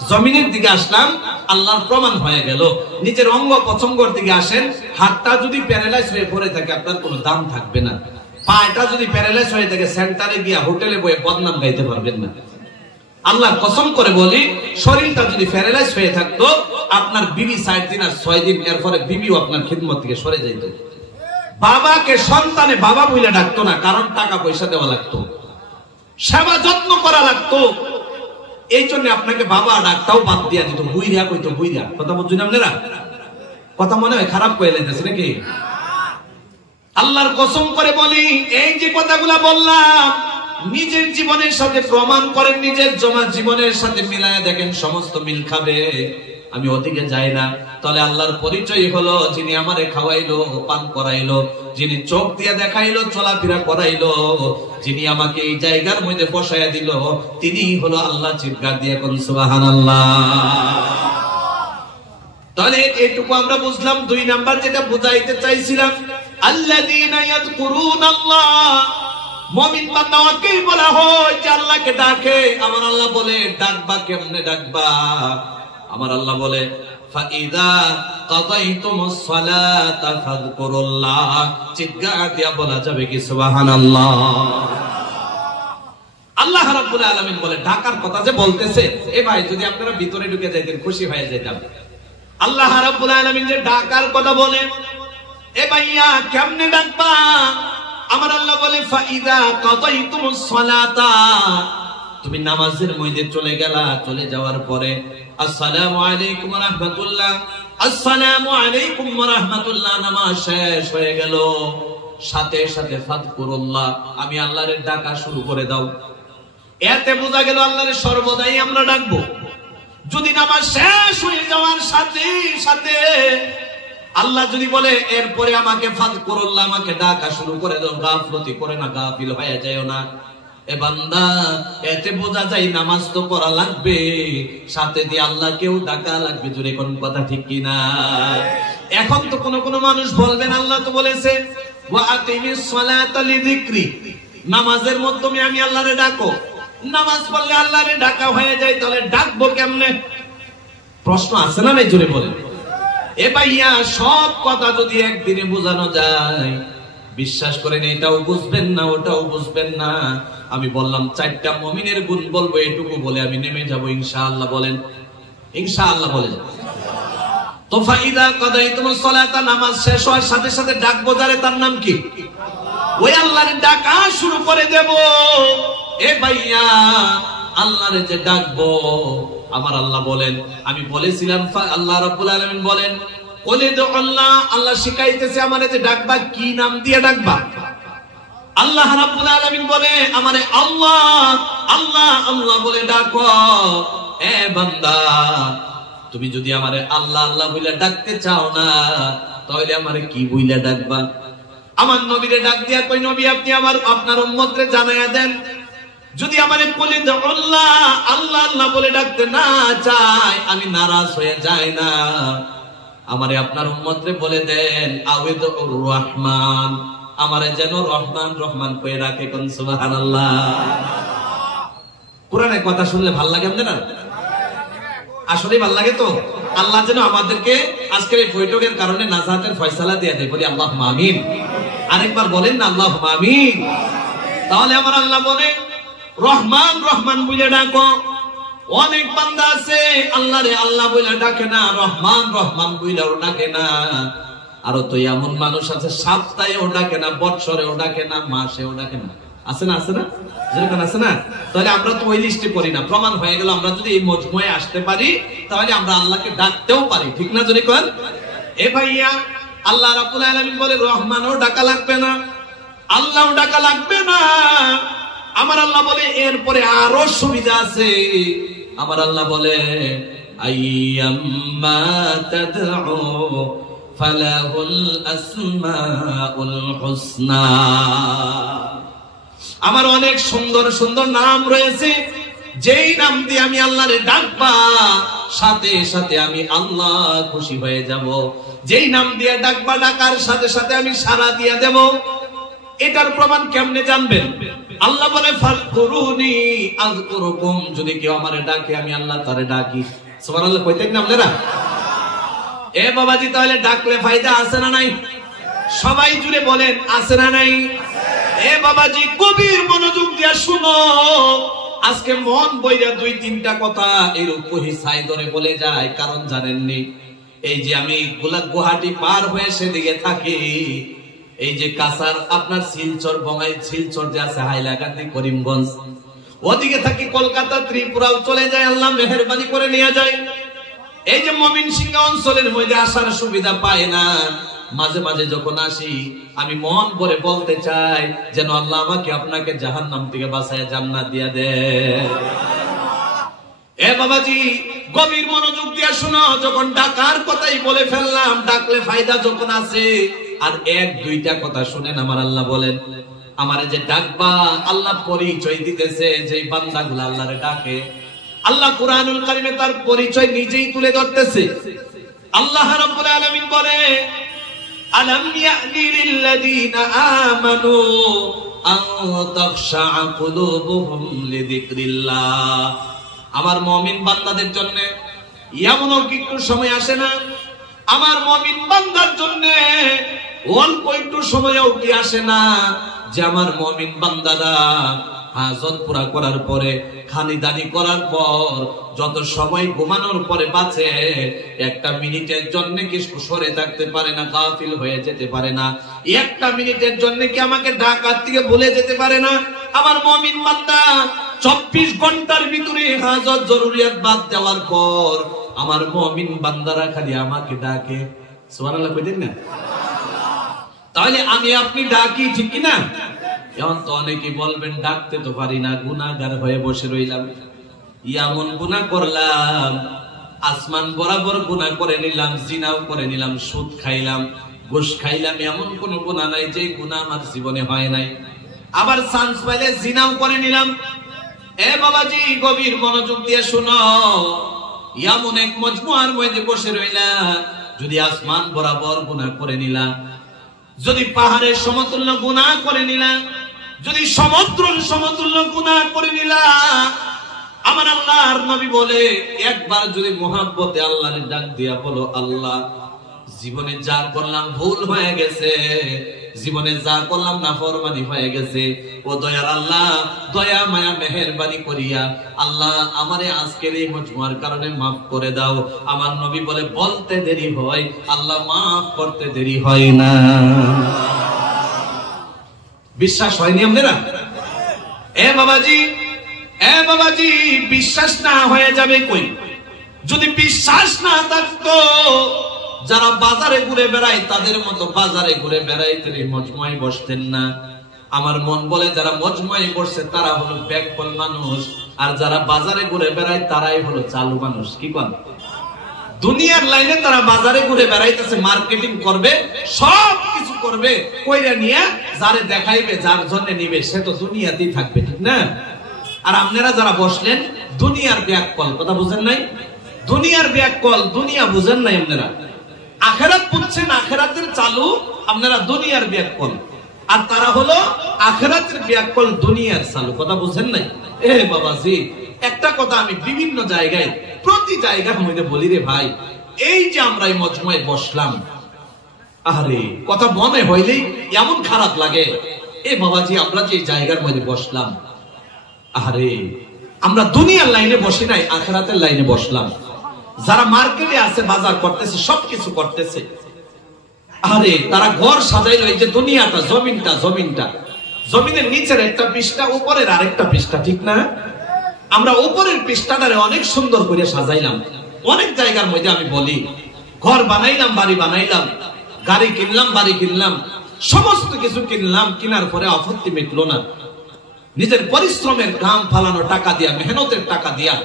জমিনের দিকে আসলাম, আল্লাহর প্রমাণ হয়ে গেল। নিজের অঙ্গ পছন্দর দিকে আসেন, হাতটা যদি প্যারালাইজ হয়ে পড়ে থাকে আপনার কোনো দাম থাকবে না। পাটা যদি প্যারালাইজ হয়ে থাকে সেন্টারে গিয়া হোটেলে বসে বদনাম গাইতে পারবেন না। আল্লাহ কসম করে বলি, শরীরটা যদি প্যারালাইজ হয়ে থাকতো, আপনার বিবি 4 দিন আর 6 দিন, এরপরে বিবিও আপনার খিদমত থেকে সরে যাইত। বাবাকে সন্তানে বাবা বলে ডাকতো না, কারণ টাকা পয়সা দেওয়া লাগতো, সেবা যত্ন করা লাগতো। এই জন্য আপনাকে বাবা ডাকটাও বাদ দিয়া দিত, বুইরা কইতো বুইরা। কথা বুঝছেন আপনারা? কথা মনে হয় খারাপ কয়ে লাইতেছে নাকি? আল্লাহর কসম করে বলি, এই যে কথাগুলা বললাম নিজের জীবনের সাথে প্রমাণ করেন, নিজের জমা জীবনের সাথে মিলায়া দেখেন, সমস্ত মিল খাবে। আমি ওদিকে যাই না। তাহলে আল্লাহর পরিচয় হলো যিনি আমারে খাওয়াইলো, পান করাইলো, যিনি চোখ দিয়ে দেখাইলো, চলাফেরা করাইলো, যিনি আমাকে এই জায়গার মধ্যে বসাইয়া দিল, তিনি হলো আল্লাহ। চিৎকার দিয়ে কোন সুবহানাল্লাহ। তাহলে এইটুকু আমরা বুঝলাম। 2 নাম্বার যেটা বুঝাইতে চাইছিলাম, আল্লাযীনা ইয়াযকুরুনাল্লাহ, মুমিন বান্দাকে বলা হয় যে আল্লাহকে ডাকে। আমার আল্লাহ বলে ডাকবা কেমনে ডাকবা? আমার আল্লাহ বলে ফাইদা কাদাইতুমুস সালাতা ফাযকুরুল্লাহ, চিৎকার দিয়া বলা যাবে কি সুবহানাল্লাহ। আল্লাহ রাব্বুল আলামিন বলে ডাকার কথা যে বলতেছে, এ ভাই যদি আপনারা ভিতরে ঢুকে যাইতেন খুশি হয়ে যেতাম। আল্লাহ রাব্বুল আলামিন যে ডাকার কথা বলে, এ ভাইয়া কেমনে ডাকবা? আমার আল্লাহ বলে ফাইদা কাদাইতুমুস সালাতা, তুমি নামাজের মধ্যে চলে গেলা, চলে যাওয়ার পরে আসসালামু আলাইকুম ওয়া রাহমাতুল্লাহ, আসসালামু আলাইকুম ওয়া রাহমাতুল্লাহ, নামাজ শেষ হয়ে গেল, সাথে সাথে ফাযকুরুল্লাহ, আমি আল্লাহর ডাকা শুরু করে দাও। এতে বোঝা গেল আল্লাহর সর্বদাই আমরা ডাকবো। যদি নামাজ শেষ হয়ে যাওয়ার সাথে সাথে আল্লাহ যদি বলে এরপরে আমাকে ফাযকুরুল্লাহ, আমাকে ডাকা শুরু করে দাও, গাফলতি করে না, গাফিল হয়ে যায়ও না। এ বান্দা, এতে বোঝা যায় নামাজ তো পড়া লাগবে, সাথে দিয়ে আল্লাহকেও ডাকা লাগবে। জোরে কোন কথা ঠিক কিনা? এখন তো কোন মানুষ বলবেন আল্লাহ তো বলেছে ওয়া আকিমিস সালাতা লিযিকরি, নামাজের মাধ্যমে আমি আল্লাহরে ডাকো। নামাজ পড়লে আল্লাহরে ডাকা হয়ে যায়, তাহলে ডাকবো কেমনে? প্রশ্ন আছে না নাই? জোরে বলেন। এ ভাইয়া, সব কথা যদি একদিনে বোঝানো যায়, বিশ্বাস করেন এটাও বুঝবেন না, ওটাও বুঝবেন না। আমি বললাম 4টা মুমিনের গুণ বলবো, এটুকু বলে আমি নেমে যাব ইনশাআল্লাহ। বলেন ইনশাআল্লাহ। বলেন তো ফাইদা কাদাইতুমুস সালাতা, নামাজ শেষ হওয়ার সাথে সাথে ডাকবো যারে, তার নাম কি? ওই আল্লাহর ডাকা শুরু করে দেব। এ ভাইয়া, আল্লাহরে যে ডাকবো, আমার আল্লাহ বলেন, আমি বলেছিলাম আল্লাহ রাব্বুল আলামিন বলেন ওলে দো আল্লাহ, আল্লাহ শিখাইতেছে আমারে যে ডাকবা, কি নাম দিয়ে ডাকবা? আল্লাহ রাব্বুল আলামিন বলে আমারে আল্লাহ আল্লাহ আল্লাহ বলে ডাকো। এ বান্দা, তুমি যদি আমারে আল্লাহ আল্লাহ বলে ডাকতে চাও না, তাহলে আমারে কি বইলা ডাকবা? আমার নবীরে ডাক দিয়া কই, নবী আপনি আপনার উম্মতরে জানায়া দেন, যদি আমারে বলে দাও আল্লাহ আল্লাহ আল্লাহ বলে ডাকতে না চাই, আমি নারাজ হয়ে যাই না, আমারে আপনার উম্মতরে বলে দেন আউযুর রহমান, আমারে যেন রহমান রহমান কয়ে রাখে। কোন সুবহানাল্লাহ। কোরআনের কথা শুনলে ভাল লাগে আপনারা? আসলে ভাল লাগে তো? আল্লাহ যেন আমাদেরকে আজকের এই বৈঠকের কারণে নাজাতের ফয়সালা দিয়ে দেয়, বলি আল্লাহুম্মা আমিন। আরেকবার বলেন না আল্লাহুম্মা আমিন। তাহলে আমার আল্লাহ বলে রহমান রহমান বলে ডাকো। অনেক বান্দা আছে আল্লাহরে আল্লাহ বলে ডাকে না, রহমান রহমান বলেও ডাকে না। আরো তো এমন মানুষ আছে সপ্তাহেও ডাকে না, বৎসরেও ডাকে না, মাসেও ডাকে না। আছে না? আছে না? যেরকম আছে না? তাহলে আমরা তো ওই লিস্টে পড়ি না। প্রমাণ হয়ে গেল আমরা যদি এই মজমুয়ে আসতে পারি তাহলে আমরা আল্লাহকে ডাকতেও পারি, ঠিক না? যদি কোন এ ভাইয়া আল্লাহ রাব্বুল আলামিন বলে রহমানও ডাকা লাগবে না, আল্লাহও ডাকা লাগবে না। আমার আল্লাহ বলে এরপরে আরো সুবিধা আছে। আমার আল্লাহ বলে আইয়াম্মা তাদউ ফালাহুল আসমাউল হুসনা। আমার অনেক সুন্দর সুন্দর নাম রয়েছে, যেই নাম দিয়ে আমি আল্লাহরে ডাকবা সাথে সাথে আমি আল্লাহ খুশি হয়ে যাব। যেই নাম দিয়ে ডাকবা ডাকার সাথে সাথে আমি সাড়া দিয়ে দেব। এটার প্রমাণ কেমনে জানবেন? আল্লাহ বলে ফাযকুরুনি আযকুরুকুম। যদি কেউ আমারে ডাকে আমি আল্লাহ তারে ডাকি। সুবহানাল্লাহ কইতেন না আপনারা? এ বাবাজি তাহলে ডাকলে ফায়দা আছে না নাই? সবাই জুড়ে বলেন আছে না নাই? এ বাবাজি গভীর মনোযোগ দিয়ে শুনো। আজকে মন বইরা দুই তিনটা কথা এর উপহি ছাই ধরে বলে যায়, কারণ জানেননি এই যে আমি গুয়াহাটি পার হয়ে সেদিকে থাকি, এই যে কাসার আপনার শিলচর বঙ্গাই শিলচর যে আছে হাইলাকান্দি করিমগঞ্জ ওদিকে থাকি, কলকাতা ত্রিপুরাও চলে যায়, আল্লাহ মেহেরবানি করে নিয়ে যায়। এই যে ময়মনসিংহ অঞ্চলের মধ্যে আসার সুবিধা পায় না, মাঝে মাঝে যখন আসি আমি মন ভরে বলতে চাই যেন আল্লাহ আমাকে আপনাকে জাহান্নাম থেকে বাঁচায় জান্নাত দিয়ে দেয়। এ বাবাজি গভীর মনোযোগ দিয়ে শোনো। যখন ডাকার কথাই বলে ফেললাম, ডাকলে ফায়দা যখন আছে, আর এক দুইটা কথা শুনেন। আমার আল্লাহ বলেন আমারে যে ডাকবা, আল্লাহ পরিচয় দিতেছে যে বান্দাগুলো আল্লাহরে ডাকে। আল্লাহ কুরআনুল কারীমে তার পরিচয় নিজেই তুলে ধরতেছে। আল্লাহ রাব্বুল আলামিন বলে আলাম ইয়ানি লিল্লাযীনা আমানু আন তাখশা কুলুবুহুম লিযিকরিল্লাহ। আমার মুমিন বান্দাদের জন্য এমন একটু সময় আসে না, আমার মুমিন বান্দার জন্য অল্প একটু সময়ও কি আসে না যে আমার মুমিন বান্দারা হাজত পুরা করার পরে খানিদানি করার পর যত সময় ঘুমানোর পরে বাঁচে, একটা মিনিটের জন্য কি সরে থাকতে পারে না, গাফিল হয়ে যেতে পারে না। একটা মিনিটের জন্য কি আমাকে ডাকার থেকে ভুলে যেতে পারে না। আমার মুমিন বান্দা 24 ঘন্টার ভিতরে হাজত জরুরিয়াত বাদ দেওয়ার পর আমার মুমিন বান্দারা খালি আমাকে ডাকে। সুবহানাল্লাহ কইতেন না? তাহলে আমি আপনি ডাকি, ঠিক কি না? এখন তো অনেকে বলবেন ডাকতে তো পারি না, গুনাহগার হয়ে বসে রইলাম। এমন গুনাহ করলাম, আসমান বরাবর গুনাহ করে নিলাম, জিনাও করে নিলাম, সুদ খাইলাম, ঘুষ খাইলাম, এমন কোন গুনাহ নাই যে গুনাহ আমার জীবনে হয় নাই। আবার চান্স পাইলে জিনাও করে নিলাম। এ বাবাজি গভীর মনোযোগ দিয়ে শুনো। এমন এক মজমুয়ার মধ্যে বসে রইলা, যদি আসমান বরাবর গুনাহ করে নিলা, যদি পাহাড়ের সমতুল্য গুনাহ করে নিলা, যদি সমুদ্রের সমতুল্য গুনাহ করে নিলা, আমার আল্লাহর নবী বলে একবার যদি মুহাব্বতে আল্লাহর ডাক দিয়া বলো আল্লাহ জীবনে যা করলাম ভুল হয়ে গেছে, জীবনে যা করলাম নাফরমানি হয়ে গেছে, ও দয়ার আল্লাহ দয়া মায়া মেহেরবানি করিয়া আল্লাহ আমারে আজকের এই মজমুয়ার কারণে মাফ করে দাও। আমার নবী বলে বলতে দেরি হয়, আল্লাহ মাফ করতে দেরি হয় না। বিশ্বাস হয়নি আপনারা? এ বাবাজি বিশ্বাস না হয়ে যাবে কই? যদি বিশ্বাস না থাকতো, যারা বাজারে ঘুরে বেড়ায় তাদের মতো বাজারে ঘুরে বেড়াইতে মজমুয়ায় বসতেন না। আমার মন বলে যারা মজমুয়ায় বসছে তারা হলো ব্যাককল মানুষ, আর যারা বাজারে ঘুরে বেড়ায় তারাই হলো চালু মানুষ। কি কোন? দুনিয়ার লাইনে তারা বাজারে ঘুরে বেড়াইতেছে, মার্কেটিং করবে, সব কিছু করবে, কইরা নিয়ে যারে দেখাইবে, যার জন্য নিবে, সে তো দুনিয়াতেই থাকবে, ঠিক না? আর আপনারা যারা বসলেন দুনিয়ার ব্যাককল, কথা বুঝেন নাই? দুনিয়ার ব্যাককল, দুনিয়া বুঝেন নাই আপনারা। আখেরাত বুঝছেন, আখেরাতের চালু, আপনারা দুনিয়ার ব্যাককল, আর তারা হলো আখেরাতের ব্যাককল, দুনিয়ার চালু। কথা বুঝেন নাই? এ বাবাজি একটা কথা আমি বিভিন্ন জায়গায় প্রতি জায়গার মধ্যে বলি রে ভাই, এই যে আমরা এই মজমায় বসলাম, আরে কথা মনে হইলেই এমন খারাপ লাগে, এ বাবাজি আমরা যে জায়গার মধ্যে বসলাম, আরে আমরা দুনিয়ার লাইনে বসি নাই, আখিরাতের লাইনে বসলাম। যারা মার্কেটে আছে, বাজার করতেছে, সবকিছু করতেছে, আরে তারা ঘর সাজাইলো, এই যে দুনিয়াটা, জমিনটা, জমিনের নিচের একটা পৃষ্ঠা, উপরের আরেকটা পৃষ্ঠা, ঠিক না? আমরা উপরের পৃষ্ঠাটারে অনেক সুন্দর করে সাজাইলাম। অনেক জায়গার মধ্যে আমি বলি, ঘর বানাইলাম, বাড়ি বানাইলাম, গাড়ি কিনলাম, বাড়ি কিনলাম, সমস্ত কিছু কিনলাম, কেনার পরে আপত্তি মিটলো না। নিজের পরিশ্রমের ঘাম ফালানো টাকা দিয়া, মেহনতের টাকা দিয়া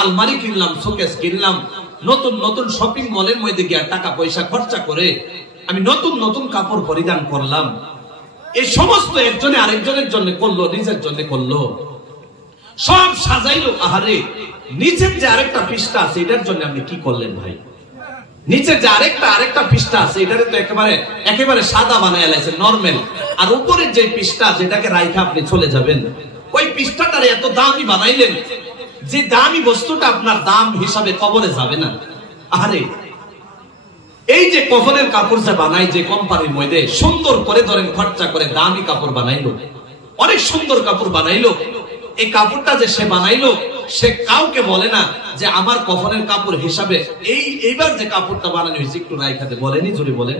আলমারি কিনলাম, শোকেস কিনলাম, নতুন নতুন শপিং মলের মধ্যে গিয়া টাকা পয়সা খরচা করে আমি নতুন নতুন কাপড় পরিধান করলাম। এই সমস্ত একজনে আরেকজনের জন্য করলো, নিজের জন্য করলো, সব সাজাইলো। আহারে নিচের যে আরেকটা পৃষ্ঠা আছে, এটার জন্য আপনি কি করলেন ভাই? নিচের যে আরেকটা পৃষ্ঠা আছে, এটারে তো একেবারে সাদা বানায় লাইছেন, নরমাল। আর উপরের যে পৃষ্ঠা, যেটাকে রাইখা আপনি চলে যাবেন, ওই পৃষ্ঠাটারে এত দামি বানাইলেন যে দামি বস্তুটা আপনার দাম হিসাবে কবরে যাবে না। আরে এই যে কফনের কাপড় যে বানাই, যে কোম্পানির মধ্যে সুন্দর করে ধরেন খরচা করে দামি কাপড় বানাইলো, অনেক সুন্দর কাপড় বানাইলো, এই কাপড়টা যে সে বানাইলো, সে কাউকে বলে না যে আমার কফনের কাপড় হিসাবে এইবার যে কাপড়টা বানানো হয়েছে একটু রাইখাতে, বলেনি? জোরে বলেন,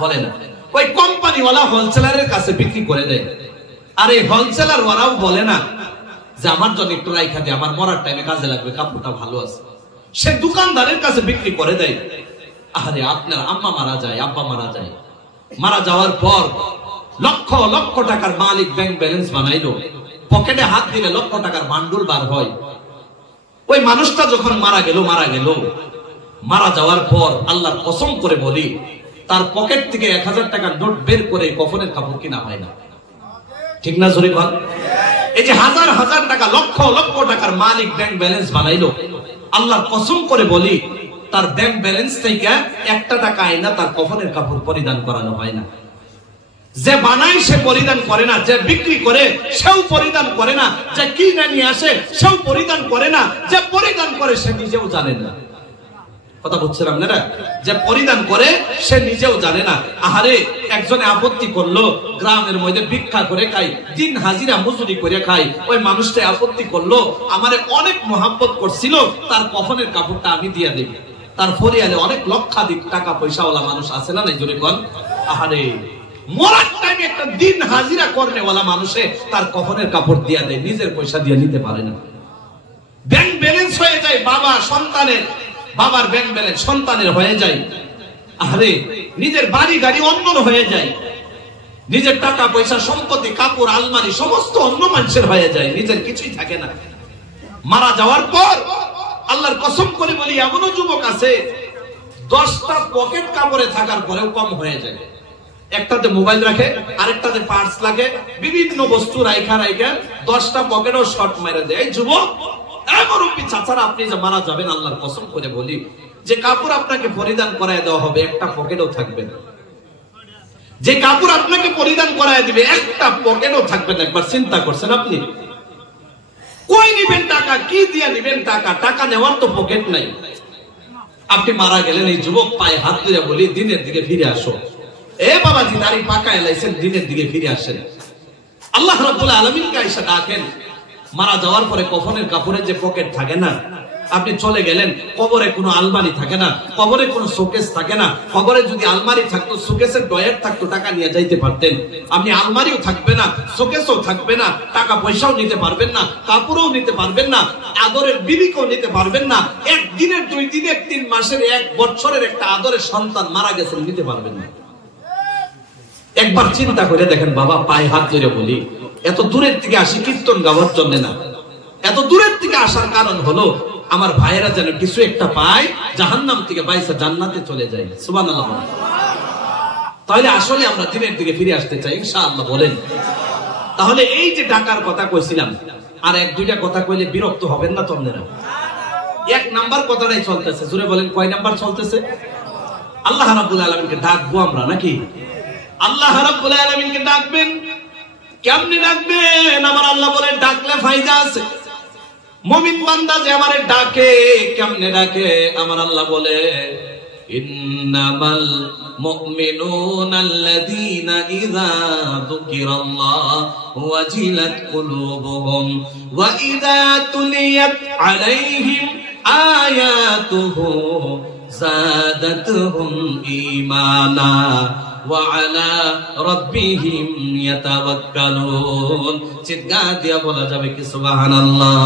বলে না। ওই কোম্পানিওয়ালা হোলসেলারের কাছে বিক্রি করে দেয়। আর এই হোলসেলার ওরাও বলে না যে আমার জন্য একটু রাইখাতে, আমার মরার টাইমে কাজে লাগবে, কাপড়টা ভালো আছে। সে দোকানদারের কাছে বিক্রি করে দেয়। আরে আপনার আম্মা মারা যায়, আব্বা মারা যায়, মারা যাওয়ার পর লক্ষ লক্ষ টাকার মালিক ব্যাংক ব্যালেন্স বানাইলো, পকেটে হাত দিলে লক্ষ টাকার বান্ডুল বার হয়। ওই মানুষটা যখন মারা গেল, মারা যাওয়ার পর আল্লাহর কসম করে বলি, তার পকেট থেকে 1000 টাকার নোট বের করে কফনের কাপড় কিনা হয় না, ঠিক না? জোরে বল। এই যে হাজার হাজার টাকা, লক্ষ লক্ষ টাকার মালিক ব্যাংক ব্যালেন্স বানাইলো, আল্লাহর কসম করে বলি, তার ব্যাংক ব্যালেন্স থেকে 1 টাকা আইনা তার কফনের কাপড় পরিধান করানো হয় না। যে বানায় সে পরিধান করে না, যে বিক্রি করে সেও পরিধান করে না, যে কিনে নিয়ে আসে সেও পরিধান করে না, যে পরিধান করে সে নিজেও জানে না। কথা বুঝছেন আপনারা? যে পরিধান করে সে নিজেও জানে না। আহারে একজনে আপত্তি করলো, গ্রামের মধ্যে ভিক্ষা করে খাই, দিন হাজিরা মজুরি করে খাই, ওই মানুষটা আপত্তি করলো, আমারে অনেক মোহাব্বত করছিল, তার কফনের কাপড়টা আমি দিয়ে দেব। তার পরিয়ালে অনেক লক্ষাধিক টাকা পয়সাওয়ালা মানুষ আছে না, নাই? জোরে বল। আহারে মরার টাইমে একটা দিন হাজিরা করেওয়ালা মানুষে তার কফনের কাপড় দিয়া দেয়, নিজের পয়সা দিয়ে নিতে পারে না। ব্যাংক ব্যালেন্স হয়ে যায় বাবা সন্তানের, বাবার ব্যাংক ব্যালেন্স সন্তানের হয়ে যায়। আরে নিজের বাড়ি গাড়ি অন্যর হয়ে যায়, নিজের টাকা পয়সা সম্পত্তি কাপড় আলমারি সমস্ত অন্য মানুষের হয়ে যায়, নিজের কিছুই থাকে না। মারা যাওয়ার পর আল্লাহর কসম করে বলি, এমনও যুবক আছে 10টা পকেট কাপড়ে থাকার পরেও কম হয়ে যায়। একটাতে মোবাইল রাখে, আরেকটাতে পার্স লাগে, বিভিন্ন বস্তু রাইখা 10টা পকেটও শর্ট মেরে দেয়। এই যুবক, মুরব্বী চাচারা, আপনি যে মারা যাবেন, আল্লাহর কসম করে বলি, যে কাপড় আপনাকে পরিধান করায় দেওয়া হবে, একটা পকেটও থাকবে না। যে কাপড় আপনাকে পরিধান করায় দিবে, একটা পকেটও থাকবে না। একবার চিন্তা করছেন আপনি? কই নিবেন টাকা? কি দিয়ে নিবেন টাকা? টাকা নেওয়ার তো পকেট নাই। আপনি মারা গেলেন, এই যুবক পায়ে হাত ধরে বলি, দিনের দিকে ফিরে আসো। এ বাবাজি, দাড়ি পাকায় লাইছেন, দিনের দিকে ফিরে আসেন। আল্লাহ রাব্বুল আলামিনকে আয়েশা ডাকেন। মারা যাওয়ার পরে কফনের কাপড়ের যে পকেট থাকে না, আপনি চলে গেলেন, কবরে কোনো আলমারি থাকে না, কবরে কোনো শোকেস থাকে না। কবরে যদি আলমারি থাকতো, শোকেসের ডয়ার থাকতো, টাকা নিয়ে যাইতে পারতেন। আপনি আলমারিও থাকবে না, শোকেসও থাকবে না, টাকা পয়সাও নিতে পারবেন না, কাপড়ও নিতে পারবেন না, আদরের বিবিকেও নিতে পারবেন না। 1 দিনের, 2 দিনের, 3 মাসের, 1 বছরের একটা আদরের সন্তান মারা গেছেন, নিতে পারবেন না। একবার চিন্তা করে দেখেন বাবা, পায়ে হাত ধরে বলি, এত দূরের থেকে আসি কীর্তন গাওয়ার জন্য না, এত দূরের থেকে আসার কারণ হলো আমার ভাইয়েরা যেন কিছু একটা পায়, জাহান্নাম থেকে বাইসা জান্নাতে চলে যায়। সুবহানাল্লাহ। তাহলে আসলে আমরা দিনের দিকে ফিরে আসতে চাই ইনশাআল্লাহ, বলেন? তাহলে এই যে ডাকার কথা কইছিলাম, আর 1-2টা কথা কইলে বিরক্ত হবেন না তো আপনারা? 1 নাম্বার কথাটাই চলতেছে, জোরে বলেন, কয় নাম্বার চলতেছে? আল্লাহ রাব্বুল আলামিনকে ডাকবো আমরা নাকি? আল্লাহ রাব্বুল আলামিনকে ডাকবেন, কেমনে ডাকবেন? আমার আল্লাহ বলেন, ডাকলে ফায়দা আছে। মুমিন বান্দা যে আমারে ডাকে, কেমনে ডাকে? আমার আল্লাহ বলে, ইন্নামাল মুমিনুনা আল্লাযীনা ইযা যুকিরাল্লাহু ওয়াজিলাত কুলুবুহুম ওয়া ইযা তুলিয়াত আলাইহিম আয়াতুহু যাদাতুহুম ঈমানা ওয়া আলা রাব্বিহিম ইয়াতাওয়াক্কালুন। চিৎকার দিয়া বলা যাবে কি সুবহানাল্লাহ?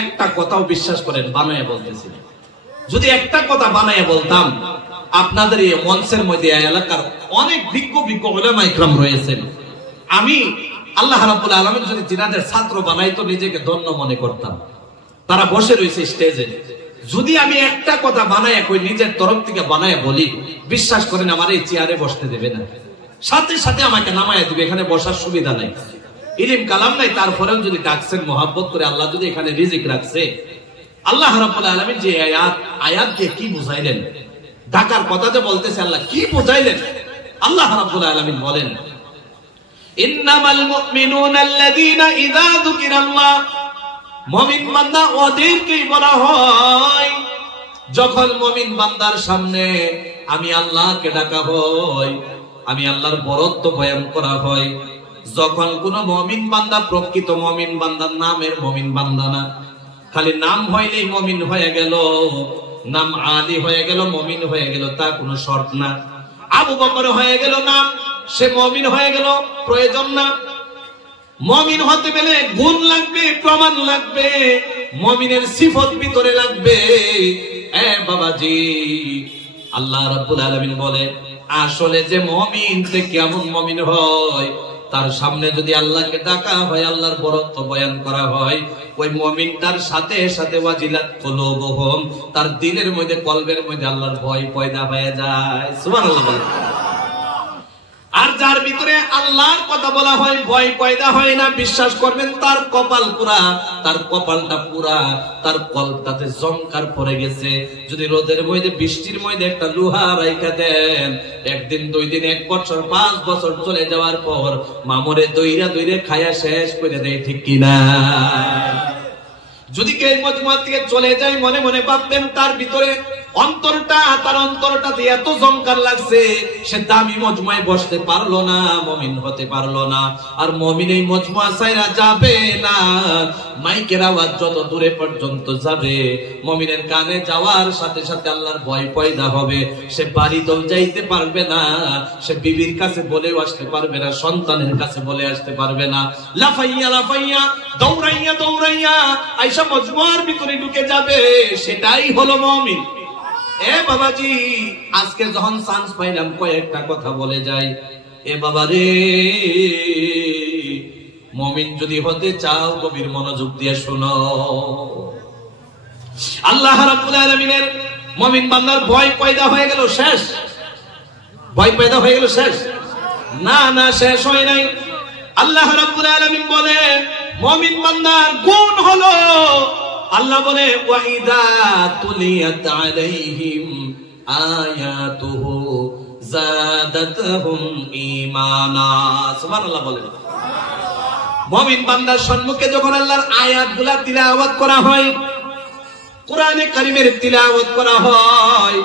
একটা কথাও বিশ্বাস করেন বানায় বলতেছি, যদি একটা কথা বানায় বলতাম, আপনাদের এই মঞ্চের মধ্যে এলাকার অনেক বিজ্ঞ উলামা ইকরাম রয়েছেন, আমি আল্লাহ রাব্বুল আলামিন যদি জিনাদের ছাত্র বানাইতো নিজেকে ধন্য মনে করতাম। তারা বসে রয়েছে স্টেজে, যদি আমি একটা কথা বানায় কই নিজের তরফ থেকে বানায় বলি, বিশ্বাস করেন আমার এই চেয়ারে বসতে দেবে না, সাথে সাথে আমাকে নামায় দিবে। এখানে বসার সুবিধা নাই, ইলম কালাম নাই, তারপরেও যদি ডাকছেন মহব্বত করে, আল্লাহ যদি এখানে রিজিক রাখছে। আল্লাহ রাব্বুল আলামিন যে আয়াত দিয়ে কি বুঝাইলেন, ডাকার কথাতে বলতেছে আল্লাহ কি বুঝাইলেন? আল্লাহ রাব্বুল আলামিন বলেন, ইন্নামাল মুমিনুনা আল্লাযীনা ইযা যুকিরাল্লাহ, মুমিন বান্দা ওদেরকেই বলা হয় যখন মুমিন বান্দার সামনে আমি আল্লাহকে ডাকা হয়, আমি আল্লাহর বরত্ব বয়ান করা হয়। যখন কোন মুমিন বান্দা প্রকৃত মুমিন বান্দার নামের মুমিন বান্দা না, খালি নাম হইলেই মুমিন হয়ে গেল, নাম আলী হয়ে গেল, মুমিন হয়ে গেল, তা কোনো শর্ত না। আবু বকর হয়ে গেল নাম, সে মুমিন হয়ে গেল, প্রয়োজন না। মুমিন হতে গেলে গুণ লাগবে, প্রমাণ লাগবে, মুমিনের সিফত ভিতরে লাগবে। বাবাজি, আল্লাহ রাব্বুল আলামিন বলে, আসলে যে মুমিন সে কেমন মুমিন হয়, তার সামনে যদি আল্লাহকে ডাকা হয়, আল্লাহর বরত্ব বয়ান করা হয়, ওই মুমিনটার সাথে সাথে ওয়াজিলাত কুলুবুহুম, তার দিলের মধ্যে, কলবের মধ্যে আল্লাহর ভয় পয়দা হয়ে যায়। সুবহানাল্লাহ। আর যার ভিতরে আল্লাহর কথা বলা হয়, ভয় পয়দা হয় না, বিশ্বাস করবেন তার কপাল পুরা, তার কপালটা পুরা, তার কলটাতে জংকার পড়ে গেছে। যদি রোদের মধ্যে, বৃষ্টির মধ্যে একটা লোহা রাইখা দেন, একদিন, 2 দিন, 1 বছর, 5 বছর চলে যাওয়ার পর মামরে দইরা দইরে খায়া শেষ করে দেয়, ঠিক কিনা? যদি কেউ মজমা থেকে চলে যায়, মনে মনে ভাববেন তার ভিতরে অন্তরটা, তার অন্তরটাতে এত জংকার লাগছে, সে দামি মজমায় বসতে পারলো না, মুমিন হতে পারলো না। আর মুমিন এই মজমা ছাইরা যাবে না। মাইকের আওয়াজ যত দূরে পর্যন্ত যাবে, মুমিনের কানে যাওয়ার সাথে সাথে আল্লাহর ভয় পয়দা হবে। সে বাড়িতেও যাইতে পারবে না, সে বিবির কাছে বলেও আসতে পারবে না, সন্তানের কাছে বলে আসতে পারবে না। লাফাইয়া লাফাইয়া, দৌড়াইয়া দৌড়াইয়া আইসা মজমার ভিতরে ঢুকে যাবে, সেটাই হলো মুমিন। বাবাজি, আজকে যখন চান্স পাইলাম কয়েকটা কথা বলে যাই। বাবা রে, মুমিন যদি হতে চাও গভীর মনোযোগ দিয়ে শোনো। আল্লাহ রাব্বুল আলামিনের মুমিন বান্দার ভয় পয়দা হয়ে গেল শেষ, ভয় পয়দা হয়ে গেল শেষ না, না শেষ হয় নাই। আল্লাহ রাব্বুল আলামিন বলে, মুমিন বান্দার গুণ হলো, আল্লাহ বলে, ওয়াইদা তুলিয়াত আলাইহিম আয়াতুহু যাদাতুহুম ঈমানা। সুবহানাল্লাহ বলেন। মুমিন বান্দার সম্মুখে যখন আল্লাহর আয়াতগুলা তিলাওয়াত করা হয়, কোরআনে কারীমের তিলাওয়াত করা হয়,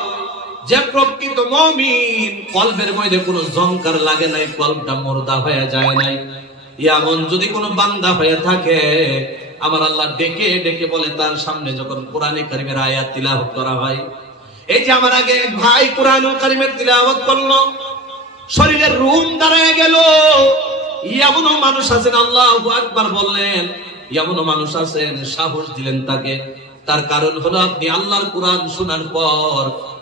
যে প্রকৃত মুমিন কলবের মধ্যে কোনো জংকার লাগে নাই, কলবটা মুর্দা হয়ে যায় নাই, এমন যদি কোনো বান্দা হয়ে থাকে, আমার আল্লাহ ডেকে ডেকে বলে, তার সামনে যখন কোরআনে কারীমের আয়াত তিলাওয়াত করা হয়, এই যে আমার আগে ভাই কোরআনে কারীমের তিলাওয়াত করলো, শরীরের রুম দাঁড়ায় গেল। এমনও মানুষ আছেন, আল্লাহু আকবার বললেন, এমনও মানুষ আছেন, সাহস দিলেন তাকে। তার কারণ হলো, আপনি আল্লাহর কোরআন শোনার পর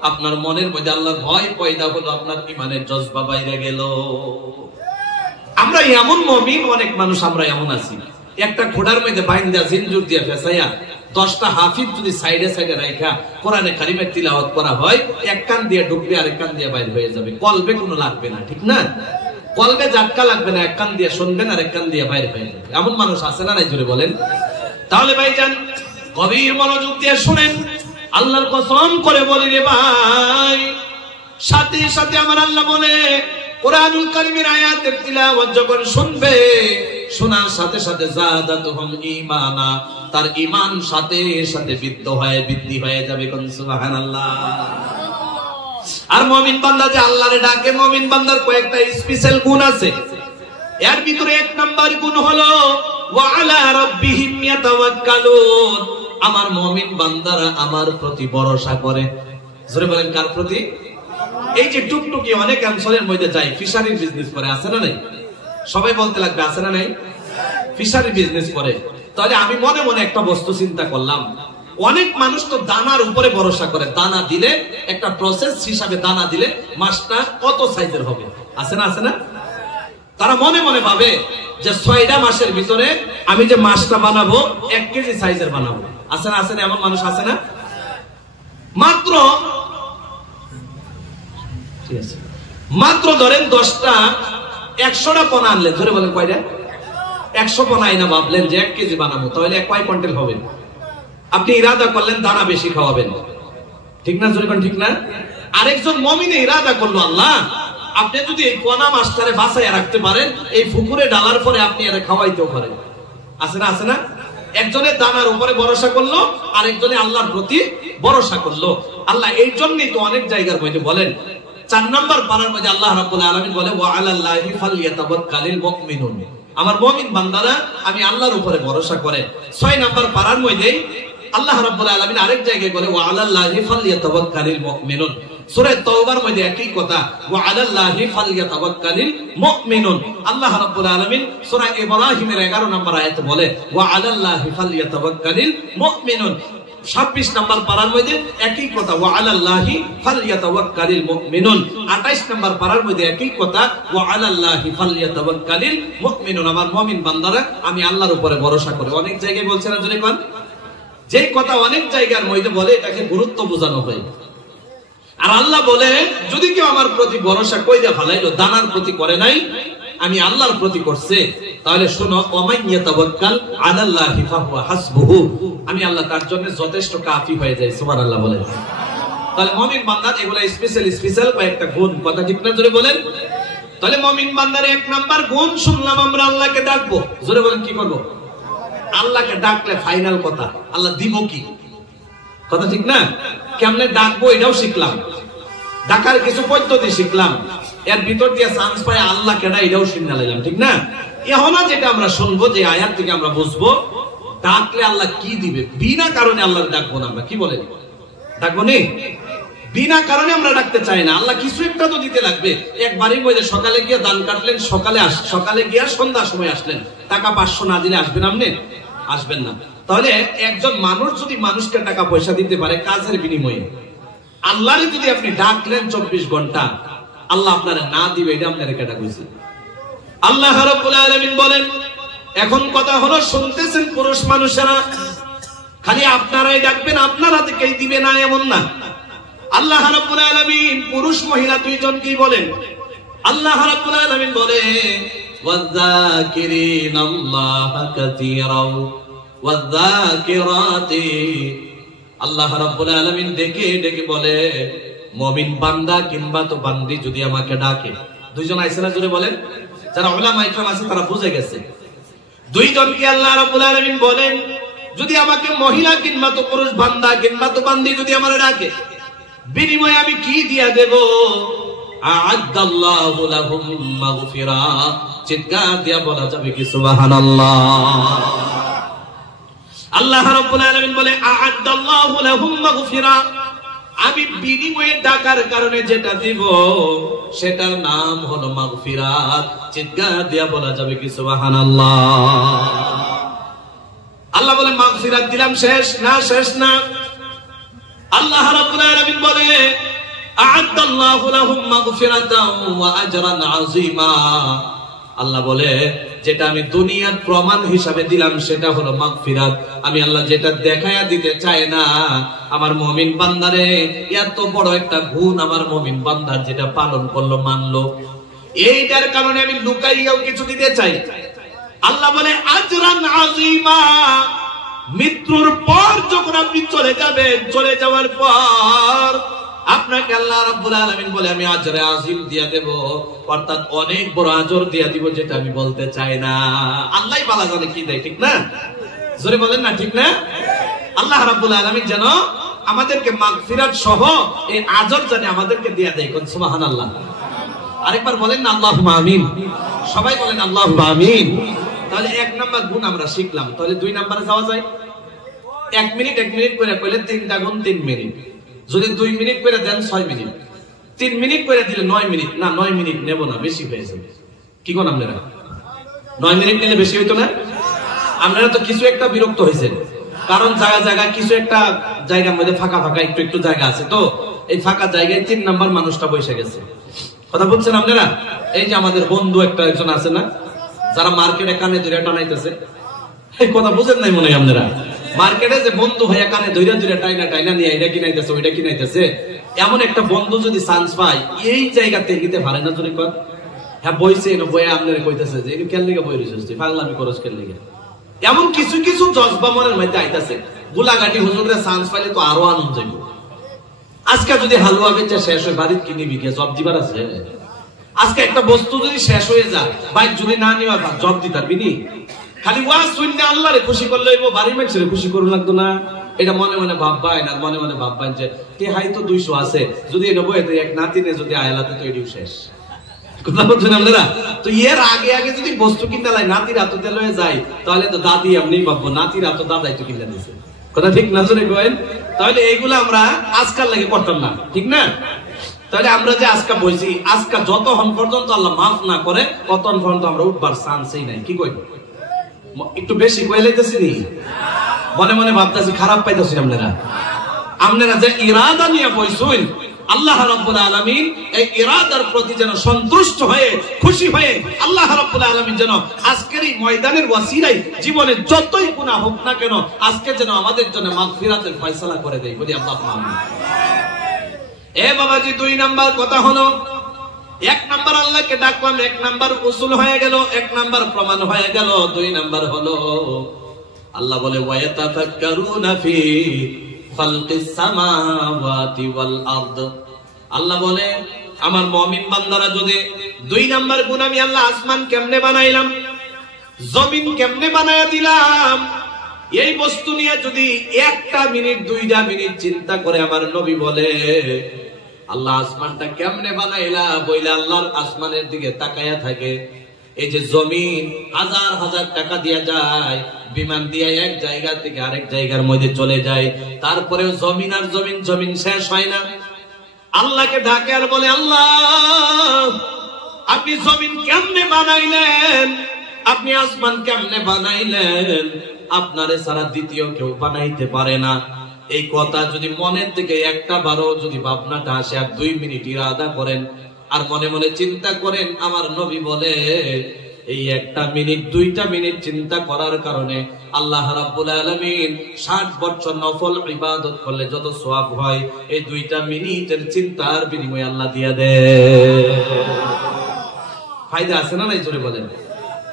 আপনার মনের মধ্যে আল্লাহর ভয় পয়দা হলো, আপনার ঈমানের জজবা বাইরে গেল। আমরা এমন মুমিন, অনেক মানুষ আমরা এমন আছি, একটা ঘোড়ার মধ্যে বাইন্দা জিনজুর দিয়ে ফেসাইয়া 10টা হাফিজ যদি সাইডে সাইডে রাখা কোরআনে কারীমের তিলাওয়াত করা হয়, এক কান দিয়ে ঢুকবে আর এক কান দিয়ে বাইরে হয়ে যাবে, কলবে কোনো লাগবে না, ঠিক না? কলবে ঝাটকা লাগবে না, এক কান দিয়ে শুনবেন আর এক কান দিয়ে বাইরে হয়ে যাবে। এমন মানুষ আছে না নাই, জোরে বলেন? তাহলে ভাইজান, গভীর মনোযোগ দিয়ে শুনেন, আল্লাহর কসম করে বলি রে ভাই, সাথে সাথে আমার আল্লাহ বলে, কোরআনুল কারীমের আয়াতের তিলাওয়াত যখন শুনবে, শোনার সাথে সাথে যাদাতুহুম ঈমানা, তার ঈমান সাথে সাথে বৃদ্ধি হয়ে যাবে। কোন সুবহানাল্লাহ। আর মুমিন বান্দা যে আল্লাহরে ডাকে, মুমিন বান্দার কয়েকটা স্পেশাল গুণ আছে। এর ভিতরে এক নাম্বার গুণ হলো ওয়া আলা রাব্বিহিম ইয়াতাওয়াক্কালুন, আমার মুমিন বান্দারা আমার প্রতি ভরসা করে। জোরে বলেন, কার প্রতি? এই যে টুকটুকি অনেক অঞ্চলের মধ্যে যায়, ফিশারির বিজনেস করে, আছে না নাই? সবাই বলতে লাগবে, আছে না নাই? ফিশারি বিজনেস করে। তাহলে আমি মনে মনে একটা বস্তু চিন্তা করলাম, অনেক মানুষ তো দানার উপরে ভরসা করে। দানা দিলে একটা প্রসেস হিসাবে দানা দিলে মাছটা কত সাইজের হবে, আছে না? আছে না? তারা মনে মনে ভাবে যে 6টা মাসের ভিতরে আমি যে মাছটা বানাবো 1 কেজি সাইজের বানাবো, আছে না? আছে না? এমন মানুষ আছে না? মাত্র ধরেন 10টা 100টা পোনা আনলেন, ধরে বলেন কয়টা? 100 পোনা আইনা ভাবলেন যে 1 কেজি বানাবো, তাহলে কয় কুইন্টাল হবে? আপনি ইরাদা করলেন দানা বেশি খাওয়াবেন, ঠিক না? জোরে কোন ঠিক না? আরেকজন মুমিনে ইরাদা করলো, আল্লাহ আপনি যদি এই পোনা মাছটারে বাঁচাইয়া রাখতে পারেন, এই পুকুরে ডালার পরে আপনি এর খাওয়াইতেও পারেন, আছে না? আছে না? একজনের দানার উপরে ভরসা করলো, আরেকজনে আল্লাহর প্রতি ভরসা করলো। আল্লাহ এই জন্যই তো অনেক জায়গার মধ্যে বলেন, 4 নম্বর পারার মধ্যে আল্লাহ রাব্বুল আলামিন বলে ওয়া আলাল্লাহি ফালইয়াতাওয়াক্কালিল মুমিনুন, আমার মুমিন বান্দারা আমি আল্লাহর উপরে ভরসা করে। 6 নম্বর পারার মধ্যে আল্লাহ রাব্বুল আলামিন আরেক জায়গায় বলে ওয়া আলাল্লাহি ফালইয়াতাওয়াক্কালিল মুমিনুন। সূরা তাওবার মধ্যে একই কথা, ওয়া আলাল্লাহি ফালইয়াতাওয়াক্কালিল মুমিনুন। আল্লাহ রাব্বুল আলামিন সূরা ইব্রাহিমের 11 নম্বর আয়াতে বলে ওয়া আলাল্লাহি ফালইয়াতাওয়াক্কালিল মুমিনুন। 26 নম্বর পারার মধ্যে একই কথা, ওয়া আলাল্লাহি ফালইয়াতাওয়াক্কালিল মুমিনুন। 28 নম্বর পারার মধ্যে একই কথা, ওয়া আলাল্লাহি ফালইয়াতাওয়াক্কালিল মুমিনুন, আমার মুমিন বান্দারা আমি আল্লাহর উপরে ভরসা করে। অনেক জায়গায় বলছে না জোরে কোন? যে কথা অনেক জায়গার মধ্যে বলে এটাকে গুরুত্ব বোঝানো হয়। আর আল্লাহ বলে যদি কেউ আমার প্রতি ভরসা কইরা ফেলাইলো, দানার প্রতি করে নাই, আমি আল্লাহর প্রতি করছে, তাহলে শোনো ওয়ামাইয়াতাওয়াক্কাল আলাল্লাহি ফাহুয়া হাসবুহু, আমি আল্লাহ তার জন্য যথেষ্ট কাফি হয়ে যায়। সুবহানাল্লাহ বলেন। তাহলে মুমিন বান্দার এগুলা স্পেশাল কয়েকটা গুণ, কথা ঠিক না? জোরে বলেন। তাহলে মুমিন বান্দার 1 নাম্বার গুণ শুনলাম, আমরা আল্লাহকে ডাকবো। জোরে বলেন, কি করব? আল্লাহকে ডাকলে ফাইনাল কথা, আল্লাহ দিব কি? কথা ঠিক না? কেমনে ডাকবো এটাও শিখলাম, ডাকার কিছু পদ্ধতি শিখলাম, এর ভিতর দিয়ে চান্স পায় আল্লাহ কেডা এটাও শুনে নিলাম, ঠিক না? এখন যেটা আমরা শুনবো, যে আয়াত থেকে আমরা বুঝবো ডাকলে আল্লাহ কি দিবে। বিনা কারণে আল্লাহ ডাকবো না আমরা, কি বলেন? ডাকবো নি? বিনা কারণে আমরা ডাকতে চাই না। আল্লাহ কিছু একটা তো দিতে লাগবে। একবারই বলে সকালে গিয়ে দান কাটলেন, সকালে গিয়ে সন্ধ্যার সময় আসলেন, টাকা 500 না দিলে আসবেন আপনি? আসবেন না। তাহলে একজন মানুষ যদি মানুষকে টাকা পয়সা দিতে পারে কাজের বিনিময়ে, আল্লাহরে যদি আপনি ডাকলেন 24 ঘন্টা, আল্লাহ আপনারে না দিবে, এটা আপনারে কেটা কইছে? আল্লাহ রাব্বুল আলামিন বলেন। এখন কথা হলো, শুনতেছেন পুরুষ মানুষেরা, খালি আপনারাই ডাকবেন, আপনারা থেকেই দিবে না এমন না। আল্লাহ রাব্বুল আলামিন পুরুষ মহিলা দুইজনকেই বলেন। আল্লাহ রাব্বুল আলামিন বলে ওয়াযাকিরিনাল্লাহা কাসীরাও ওয়াযাকিরাতি, আল্লাহ রাব্বুল আলামিন ডেকে ডেকে বলে মুমিন বান্দা কিংবা তো বান্দি যদি আমাকে ডাকে, দুইজন আইছে না? জোরে বলেন। যারা উলামা ইকরাম আছে তারা বুঝে গেছে, দুইজনকে আল্লাহ রাব্বুল আলামিন বলেন যদি আমাকে মহিলা কিংবা তো পুরুষ বান্দা কিংবা তো বান্দি যদি আমারে ডাকে, বিনিময়ে আমি কি দিয়া দেব? আ'আদাল্লাহু লাহুম মাগফিরা, চিৎকার দিয়া বলা যাবে কি সুবহানাল্লাহ। আল্লাহ রাব্বুল আলামিন বলে আ'আদাল্লাহু লাহুম মাগফিরা, আমি বিনিময়ে ডাকার কারণে যেটা দিব সেটার নাম হলো মাগফিরাত। চিৎকার দিয়া বলা যাবে কি সুবহানাল্লাহ। আল্লাহ বলে মাগফিরাত দিলাম, শেষ না? শেষ না। আল্লাহ রাব্বুল আলামিন বলে আ'আদাল্লাহু লাহুম মাগফিরাতাও ওয়া আজরান আযীমা। আল্লাহ বলে যেটা আমি দুনিয়ার প্রমাণ হিসাবে দিলাম সেটা হলো মাগফিরাত। আমি আল্লাহ যেটা দেখায়া দিতে চাই না, আমার মুমিন বান্দারে এত বড় একটা গুণ আমার মুমিন বান্দার যেটা পালন করলো, মানলো, এইটার কারণে আমি লুকাইয়াও কিছু দিতে চাই। আল্লাহ বলে আজরান আযীমা, মৃত্যুর পর যখন আপনি চলে যাবেন, চলে যাওয়ার পর আপনাকে আল্লাহ রাব্বুল আলামিন বলে আমি আজরে আজিম দিয়া দেব, অর্থাৎ অনেক বড় আজর দিয়া দিব, যেটা আমি বলতে চাই না। আল্লাহই ভালো জানে কি দেয়, ঠিক না? জোরে বলেন না, ঠিক না? আল্লাহ রাব্বুল আলামিন যেন আমাদেরকে মাগফিরাত সহ এই আজর জানে আমাদেরকে দিয়া দেয়। কোন সুবহানাল্লাহ। আরেকবার বলেন না আল্লাহুম্মা আমিন। সবাই বলেন আল্লাহুম্মা আমিন। তাহলে 1 নাম্বার গুণ আমরা শিখলাম। তাহলে 2 নম্বরে যাওয়া যায়। 1 মিনিট করে কইলে 3 গুণ 3 মিনিট। যদি 2 মিনিট করে দেন 6 মিনিট, 3 মিনিট করে দিলে 9 মিনিট। না 9 মিনিট নেব না, বেশি হয়ে যাবে। কি কোন আপনারা? 9 মিনিট নিলে বেশি হইতো না? আপনারা তো কিছু একটা বিরক্ত হয়েছেন, কারণ জায়গায় কিছু একটা জায়গার মধ্যে ফাঁকা একটু জায়গা আছে, তো এই ফাঁকা জায়গায় 3 নাম্বার মানুষটা বসে গেছে। কথা বলছেন আপনারা? এই যে আমাদের বন্ধু একজন আছে না, যারা মার্কেটে কানে ধরে টানাইতেছে, এই কথা বুঝেন নাই মনে হয় আপনারা? মার্কেটে যে বন্ধু হয়ে কানে ধরে টাইনা নিয়ে এটা কিনাইতেছে ওইটা কিনাইতেছে, এমন একটা বন্ধু যদি চান্স পায় এই জায়গাতে এগিতে ভালো না যদি কর, হ্যাঁ বইছে বইয়ে আপনারা কইতেছে যে এটা কেন লিগে বই রইছিস তুই, পাগলামি করস কেন লিগে। এমন কিছু জজবা মনের মধ্যে আইতাছে, গোলাঘাটি হুজুরের চান্স পাইলে তো আরো আনন্দ যাইব। আজকে যদি হালুয়া বেচা শেষ হয়, বাড়ির কিনে বিকে জব দিবার আছে। আজকে একটা বস্তু যদি শেষ হয়ে যায়, বাইক যদি না নিবা জব দিতে পারবি নি? খালি ওয়াজ শুনলে আল্লাহরে খুশি করলে বাড়ির মানুষের খুশি করুন লাগতো না? এটা মনে মনে ভাববেন, আর মনে মনে ভাববেন যে হাই তো 200 আছে, যদি এটা বইতে এক নাতিনে যদি আয়লাতে তো এটিও শেষ। কথা বলছেন আপনারা? তো এর আগে যদি বস্তু কিনতে লাই নাতির হাতে লয়ে যায়, তাহলে তো দাদি এমনি ভাববো নাতির হাতে দাদাই তো কিনে দিয়েছে। কথা ঠিক না জোরে কয়েন? তাহলে এইগুলো আমরা আজকাল লাগে করতাম না, ঠিক না? তাহলে আমরা যে আজকা বইছি, আজকা যতক্ষণ পর্যন্ত আল্লাহ মাফ না করে ততক্ষণ পর্যন্ত আমরা উঠবার চান্সই নাই। কি কইব? একটু বেশি কয়ে লাইতেছি নি? মনে মনে ভাবতেছি, খারাপ পাইতেছি আপনারা যে ইরাদা নিয়ে বইছুন, আল্লাহ রাব্বুল আলামিন এই ইরাদার প্রতি যেন সন্তুষ্ট হয়ে খুশি হয়ে আল্লাহ রাব্বুল আলামিন যেন আজকের এই ময়দানের ওয়াসিলায় জীবনে যতই গুনাহ হোক না কেন আজকে যেন আমাদের জন্য মাগফিরাতের ফয়সালা করে দেয়। বলি আল্লাহুম্মা আমিন। এ বাবাজি, 2 নাম্বার কথা হলো, 1 নাম্বার আল্লাহকে ডাকলাম, 1 নাম্বার উসুল হয়ে গেল, 1 নাম্বার প্রমাণ হয়ে গেল। 2 নাম্বার হলো আল্লাহ বলে ওয়ায়াতাফাক্কারুনা ফি খালকিস সামাওয়াতি ওয়াল আরদ। আল্লাহ বলে আমার মুমিন বান্দারা যদি 2 নাম্বার গুণ, আমি আল্লাহ আসমান কেমনে বানাইলাম, জমিন কেমনে বানায়া দিলাম, এই বস্তু নিয়ে যদি 1টা মিনিট 2টা মিনিট চিন্তা করে আমার নবী বলে আল্লাহ আসমানটা কেমনে বানাইলা, বইলে আল্লাহর আসমানের দিকে তাকায়া থাকে। এই যে জমিন হাজার টাকা দিয়া যায়, বিমান দিয়ে এক জায়গা থেকে আরেক জায়গার মধ্যে চলে যায়, তারপরেও জমিন আর জমিন শেষ হয় না। আল্লাহকে ডাকে আর বলে আল্লাহ আপনি জমিন কেমনে বানাইলেন, আপনি আসমান কেমনে বানাইলেন, আপনারে ছাড়া দ্বিতীয় কেউ বানাইতে পারে না। এই কথা যদি মনের থেকে একটা বারো যদি ভাবনাটা আসে, আর 2 মিনিট ইরাদা করেন আর মনে মনে চিন্তা করেন, আমার নবী বলে এই 1টা মিনিট 2টা মিনিট চিন্তা করার কারণে আল্লাহ রাব্বুল আলামিন 60 বছর নফল ইবাদত করলে যত সওয়াব হয়, এই 2টা মিনিটের চিন্তার বিনিময়ে আল্লাহ দিয়া দেয়। ফায়দা আছে না নাই? জোরে বলেন।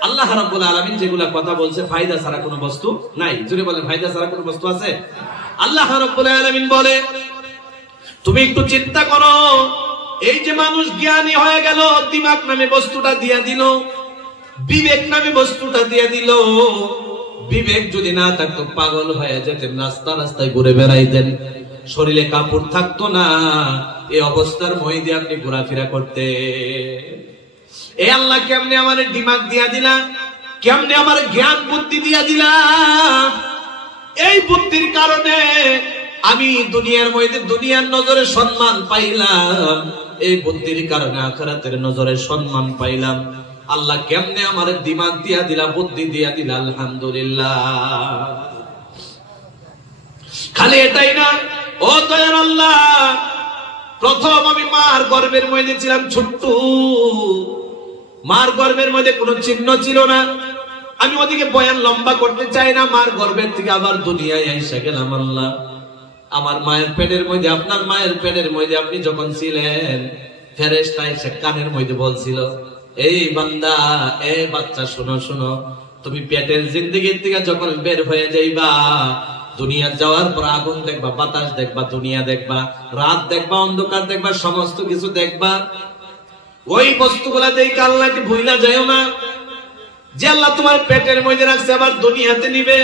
আল্লাহ রাব্বুল আলামিন যেগুলা কথা বলছে ফায়দা ছাড়া কোনো বস্তু নাই। জোরে বলেন, ফায়দা ছাড়া কোনো বস্তু আছে? আল্লাহ রাব্বুল আলামিন বলে তুমি একটু চিন্তা করো, এই যে মানুষ জ্ঞানী হয়ে গেল, দিমাগ নামে বস্তুটা দিয়া দিল, বিবেক নামে বস্তুটা দিয়া দিল। বিবেক যদি না থাকতো পাগল হয়ে যেতেন, রাস্তায় ঘুরে বেড়াইতেন, শরীরে কাপড় থাকতো না, এই অবস্থার মধ্যে আপনি ঘোরাফেরা করতে। এ আল্লাহ কেমনে আমার দিমাগ দিয়া দিলা, কেমনে আমার জ্ঞান বুদ্ধি দিয়া দিলা, এই বুদ্ধির কারণে আমি দুনিয়ার মধ্যে দুনিয়ার নজরে সম্মান পাইলাম, এই বুদ্ধির কারণে আখিরাতের নজরে সম্মান পাইলাম। আল্লাহ কেমনে আমার দিমাগ দিয়া দিলা, বুদ্ধি দিয়া দিলা, আলহামদুলিল্লাহ। খালি এটাই না, ও দয়ার আল্লাহ, প্রথম আমি মার গর্ভের মধ্যে ছিলাম ছোট্ট, মার গর্ভের মধ্যে কোনো চিহ্ন ছিল না। আমি ওদিকে বয়ান লম্বা করতে চাই না, মার গর্ভের থেকে আবার দুনিয়ায় এসে গেলাম। আল্লাহ আমার মায়ের পেটের মধ্যে, আপনার মায়ের পেটের মধ্যে আপনি যখন ছিলেন, ফেরেশতা এসে কানের মধ্যে বলছিল, এই বান্দা, এই বাচ্চা, শোনো শোনো, তুমি পেটের জিন্দেগির থেকে যখন বের হয়ে যাইবা, দুনিয়া যাওয়ার পর আগুন দেখবা, বাতাস দেখবা, দুনিয়া দেখবা, রাত দেখবা, অন্ধকার দেখবা, সমস্ত কিছু দেখবা। ওই বস্তুগুলা দেখে আল্লাহকে ভুইলা যাও না যে আল্লাহ তোমার পেটের মধ্যে রাখছে, আবার দুনিয়াতে নিবে।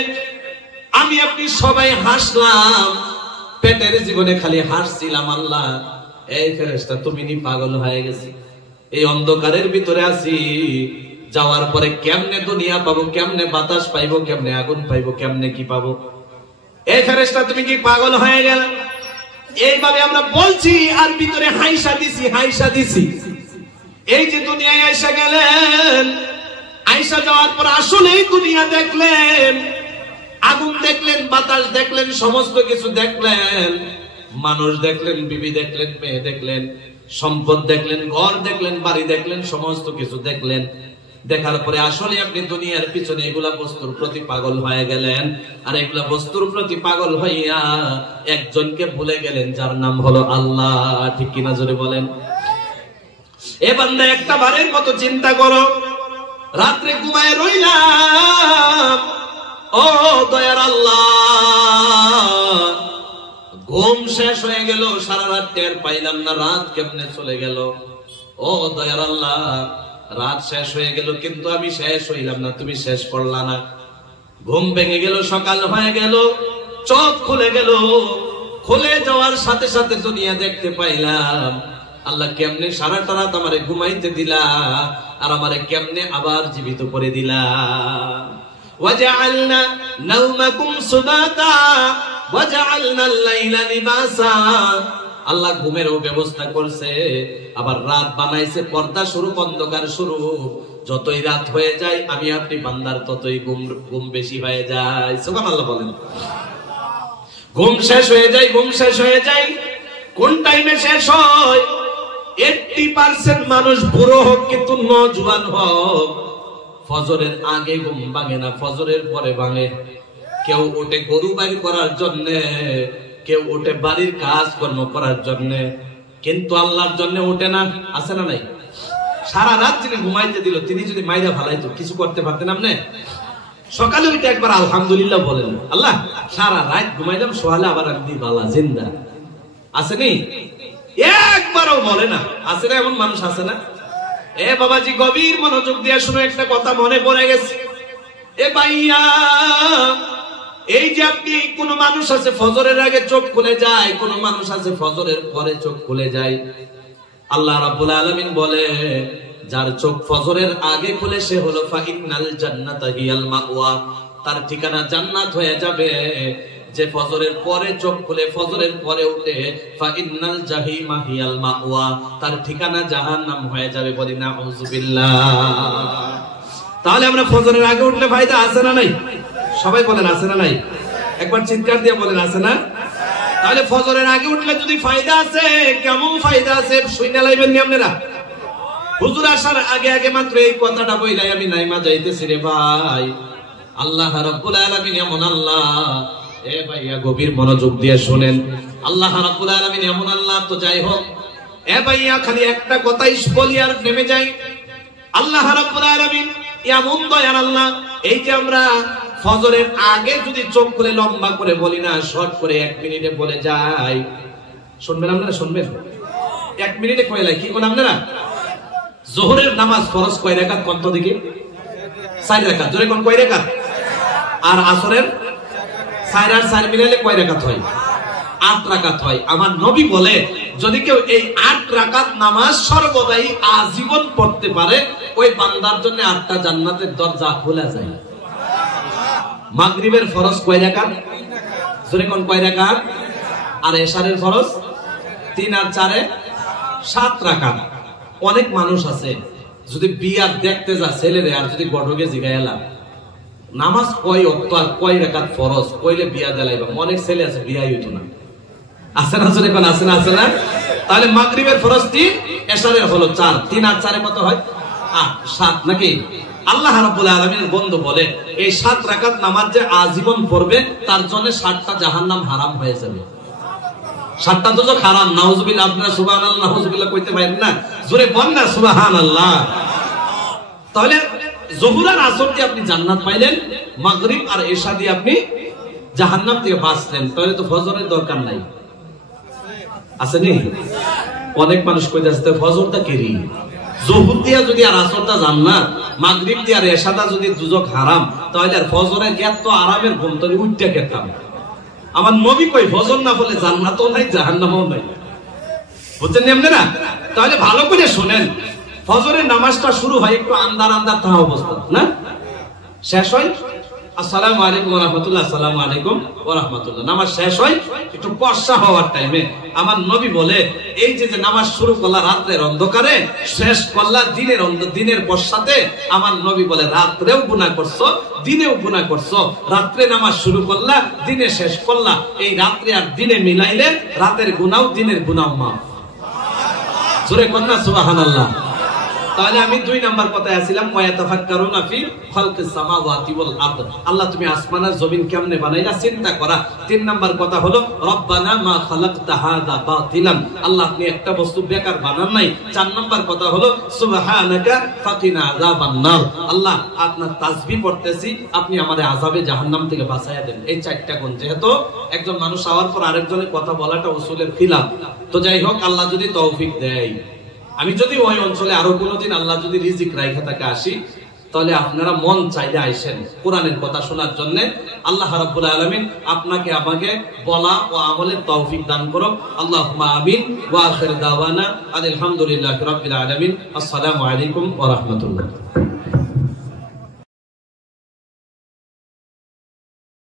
আমি আপনি সবাই হাসলাম, পেটের জীবনে খালি হাসছিলাম। আল্লাহ এই ফেরেশতা তুমি নি পাগল হয়ে গেছি, এই অন্ধকারের ভিতরে আছি, যাওয়ার পরে কেমনে দুনিয়া পাবো, কেমনে বাতাস পাইবো, কেমনে আগুন পাইবো, কেমনে কি পাবো? এই ফেরেশতা তুমি কি পাগল হয়ে গেল? এইভাবে আমরা বলছি আর ভিতরে হাইসা দিছি, হাইসা দিছি। এই যে দুনিয়ায় আইসা গেলেন, আইসা যাওয়ার পর আসলেই দুনিয়া দেখলেন, আগুন দেখলেন, বাতাস দেখলেন, সমস্ত কিছু দেখলেন, মানুষ দেখলেন, বিবি দেখলেন, মেয়ে দেখলেন, সম্পদ দেখলেন, ঘর দেখলেন, বাড়ি দেখলেন, সমস্ত কিছু দেখলেন। দেখার পরে আসলে আপনি দুনিয়ার পিছনে এগুলা বস্তুর প্রতি পাগল হয়ে গেলেন, আর এগুলা বস্তুর প্রতি পাগল হইয়া একজনকে ভুলে গেলেন, যার নাম হলো আল্লাহ। ঠিক কিনা জোরে বলেন? এ বান্দা একটা বারের মতো চিন্তা করো, রাত্রে ঘুমায় রইলাম, ও দয়ার আল্লাহ, ঘুম শেষ হয়ে গেল, সারা রাত টের পাইলাম না রাত কেমনে চলে গেল। ও দয়ার আল্লাহ, রাত শেষ হয়ে গেল কিন্তু আমি শেষ হইলাম না, তুমি শেষ করলা না। ঘুম ভেঙে গেল, সকাল হয়ে গেল, চোখ খুলে গেল, খুলে যাওয়ার সাথে সাথে দুনিয়া দেখতে পাইলাম। আল্লাহ কেমনে সারাটা রাত আমারে ঘুমাইতে দিলা, আর আমারে কেমনে আবার জীবিত করে দিলা। ওয়াজআলনা নাওমাকুম সুবাতা ওয়াজআলনা আল-লাইলা লিবাসা। আল্লাহ ঘুমেরও ব্যবস্থা করছে, আবার রাত বানাইছে পর্দা স্বরূপ, অন্ধকার স্বরূপ। যতই রাত হয়ে যায় আমি আপনি বান্দার ততই ঘুম বেশি হয়ে যায়। সুবহানাল্লাহ বলেন। ঘুম শেষ হয়ে যায়, ঘুম শেষ হয়ে যায়। কোন টাইমে শেষ হয়? 80% মানুষ বুড়ো হোক কিন্তু নওজোয়ান হোক, ফজরের আগে ঘুম ভাঙে না, ফজরের পরে ভাঙে। কেউ ওঠে গরু বাড়ি করার জন্য, কেউ ওঠে বাড়ির কাজ কর্ম করার জন্য, কিন্তু আল্লাহর জন্য ওঠে না। আছে না নাই? সারা রাত যিনি ঘুমাইতে দিল তিনি যদি মাইরা ফালাইতো কিছু করতে পারতেন আপনি? সকালে ওইটা একবার আলহামদুলিল্লাহ বলেন, আল্লাহ সারা রাত ঘুমাইলাম, সোহালে আবার আমি বালা জিন্দা। আসেনি? একবারও বলে না। আছে না এমন মানুষ? আছে না? এ বাবাজি গভীর মনোযোগ দিয়ে শুনে, একটা কথা মনে পড়ে গেছে। এ ভাইয়া, এই যে আপনি, কোন মানুষ আছে ফজরের আগে চোখ খুলে যায়, কোন মানুষ আছে ফজরের পরে চোখ খুলে যায়। আল্লাহ রাব্বুল আলামিন বলে, যার চোখ ফজরের আগে খুলে সে হলো ফাইনাল জান্নাতা হিয়াল মাওয়া, তার ঠিকানা জান্নাত হয়ে যাবে। যে ফজরের পরে চোখ খুলে ফজরের পরে উঠে ফাইনাল জাহিমা হিয়াল মাওয়া, তার ঠিকানা জাহান্নাম হয়ে যাবে। বলি না আউযুবিল্লাহ। তাহলে আমরা ফজরের আগে উঠলে ফায়দা আছে না নাই? সবাই বলেন আছে না নাই? একবার চিৎকার দিয়ে বলেন আছে না? তাহলে ফজরের আগে উঠলে যদি ফায়দা আছে, কেমন ফায়দা আছে শুনে লাইবেন নি আপনারা? হুজুর আসার আগে আগে মাত্র এই কথাটা বইলাই আমি নাইমা যাইতেছি রে ভাই। আল্লাহ রাব্বুল আলামিন এমন আল্লাহ, এ ভাইয়া গভীর মনোযোগ দিয়ে শুনেন, আল্লাহ রাব্বুল আলামিন এমন আল্লাহ। তো যাই হোক, এ ভাইয়া খালি একটা কথাই বলি আর নেমে যাই। আল্লাহ রাব্বুল আলামিন এমন দয়ার আল্লাহ। এই যে আমরা ফজরের আগে যদি চোখ খুলে লম্বা করে বলি না, শর্ট করে 1 মিনিটে বলে যাই, শুনবেন আপনারা? শুনবেন? 1 মিনিটে কয়লাই কি কোন আপনারা? যোহরের নামাজ ফরজ কয় রাকাত? কত দিকে? 4 রাকাত। জোরে কোন কয় রাকাত? আর আসরের 4 আর 4 মিলাইলে কয় রাকাত হয়? 8 রাকাত হয়। আমার নবী বলে, যদি কেউ এই 8 রাকাত নামাজ সর্বদাই আজীবন পড়তে পারে, ওই বান্দার জন্য 8টা জান্নাতের দরজা খোলা যায়। মাগরিবের ফরজ কয় রাকাত? জোরে কোন কয় রাকাত? আর এশারের ফরজ 3 আর 4 এ 7 রাকাত। অনেক মানুষ আছে যদি বিয়ার দেখতে যা ছেলেরে, আর যদি গডকে জিগাইলা নামাজ কয় ওয়াক্ত আর কয় রাকাত ফরজ কইলে বিয়া দেলাইবা, অনেক ছেলে আছে বিয়াই হইতো না। আছে না? জোরে কোন আছে না? আছে না? তাহলে মাগরিবের ফরজ 3, এশারের হলো 4, 3 আর 4 এ কত হয়? 8, 7 নাকি? আল্লাহ রাব্বুল আলামিনের বন্ধু বলে, এই 7 রাকাত নামাজ যে আজীবন পড়বে তার জন্য 7টা জাহান্নাম হারাম হয়ে যাবে। 7টা দোজখ হারাম। নাউজুবিল্লাহ। আপনারা সুবহানাল্লাহ নাউজুবিল্লাহ কইতে পারেন না? জোরে বল না সুবহানাল্লাহ। তাহলে যোহর আর আসর দিয়ে আপনি জান্নাত পাইলেন, মাগরিব আর এশা দিয়ে আপনি জাহান্নাম থেকে বাঁচলেন, তাহলে তো ফজরের দরকার নাই, আছে নি? অনেক মানুষ কইতে আসতে ফজরটা কেরি, জোহর দিয়া যদি আর আসরটা জান্নাত, মাগরিব দিয়া আর এশাটা যদি দুজক হারাম, তাহলে আর ফজরের এত আরামের ঘুম তৈরি উঠতে খেতাম। আমার নবী কই ফজর না বলে জান্নাতও নাই জাহান্নামও নাই, বুঝছেন এমনি না? তাহলে ভালো করে শোনেন, ফজরের নামাজটা শুরু হয় একটু আন্দার আন্দার থাকা অবস্থা না, শেষ হয় আসসালামু আলাইকুম ওয়া রাহমাতুল্লাহ, আসসালামু আলাইকুম ওয়া রাহমাতুল্লাহ, নামাজ শেষ হয় একটু বর্ষা হওয়ার টাইমে। আমার নবী বলে এই যে নামাজ শুরু করলা রাতের অন্ধকারে, শেষ করলা দিনের বর্ষাতে, আমার নবী বলে রাত্রেও গুনাহ করছো, দিনেও গুনাহ করছো। রাত্রে নামাজ শুরু করলা, দিনে শেষ করলা, এই রাত্রে আর দিনে মিলাইলে রাতের গুনাহও দিনের গুনাহ মাফ। জোরে কন্যা সুবহানাল্লাহ। তাহলে আমি 2 নাম্বার কথায় আছিলাম, ওয়ায়াতাফাক্কারুনা ফি খালকিস সামাওয়াতি ওয়াল আরদ, আল্লাহ তুমি আসমান আর জমিন কেমনে বানাইলা চিন্তা করা। 3 নাম্বার কথা হলো রব্বানা মা খালাকতা হাযা বাতিলান, আল্লাহ আপনি একটা বস্তু বেকার বানান নাই। 4 নাম্বার কথা হলো সুবহানাকা ফাকিনা আযাবান নার, আল্লাহ আপনার তাসবিহ পড়তেছি, আপনি আমাদের আযাবে জাহান্নাম থেকে বাঁচাইয়া দেন। এই 4টা গুণ, যেহেতু একজন মানুষ হওয়ার পর আরেকজনের কথা বলাটা উসুলের খিলাফ, তো যাই হোক আল্লাহ যদি তৌফিক দেয়, আমি যদি ওই অঞ্চলে আরো কোনোদিন আল্লাহ যদি রিজিক রাইখা থাকে আসি, তাহলে আপনারা মন চাইলে আইসেন কোরআনের কথা শোনার জন্য। আল্লাহ রাব্বুল আলামিন আপনাকে আমাকে বলা ও আমলের তৌফিক দান করুন। আল্লাহুম্মা আমিন। ওয়া আখির দাওয়ানা আলহামদুলিল্লাহি রাব্বিল আলামিন। আসসালামু আলাইকুম ওয়া রাহমাতুল্লাহ।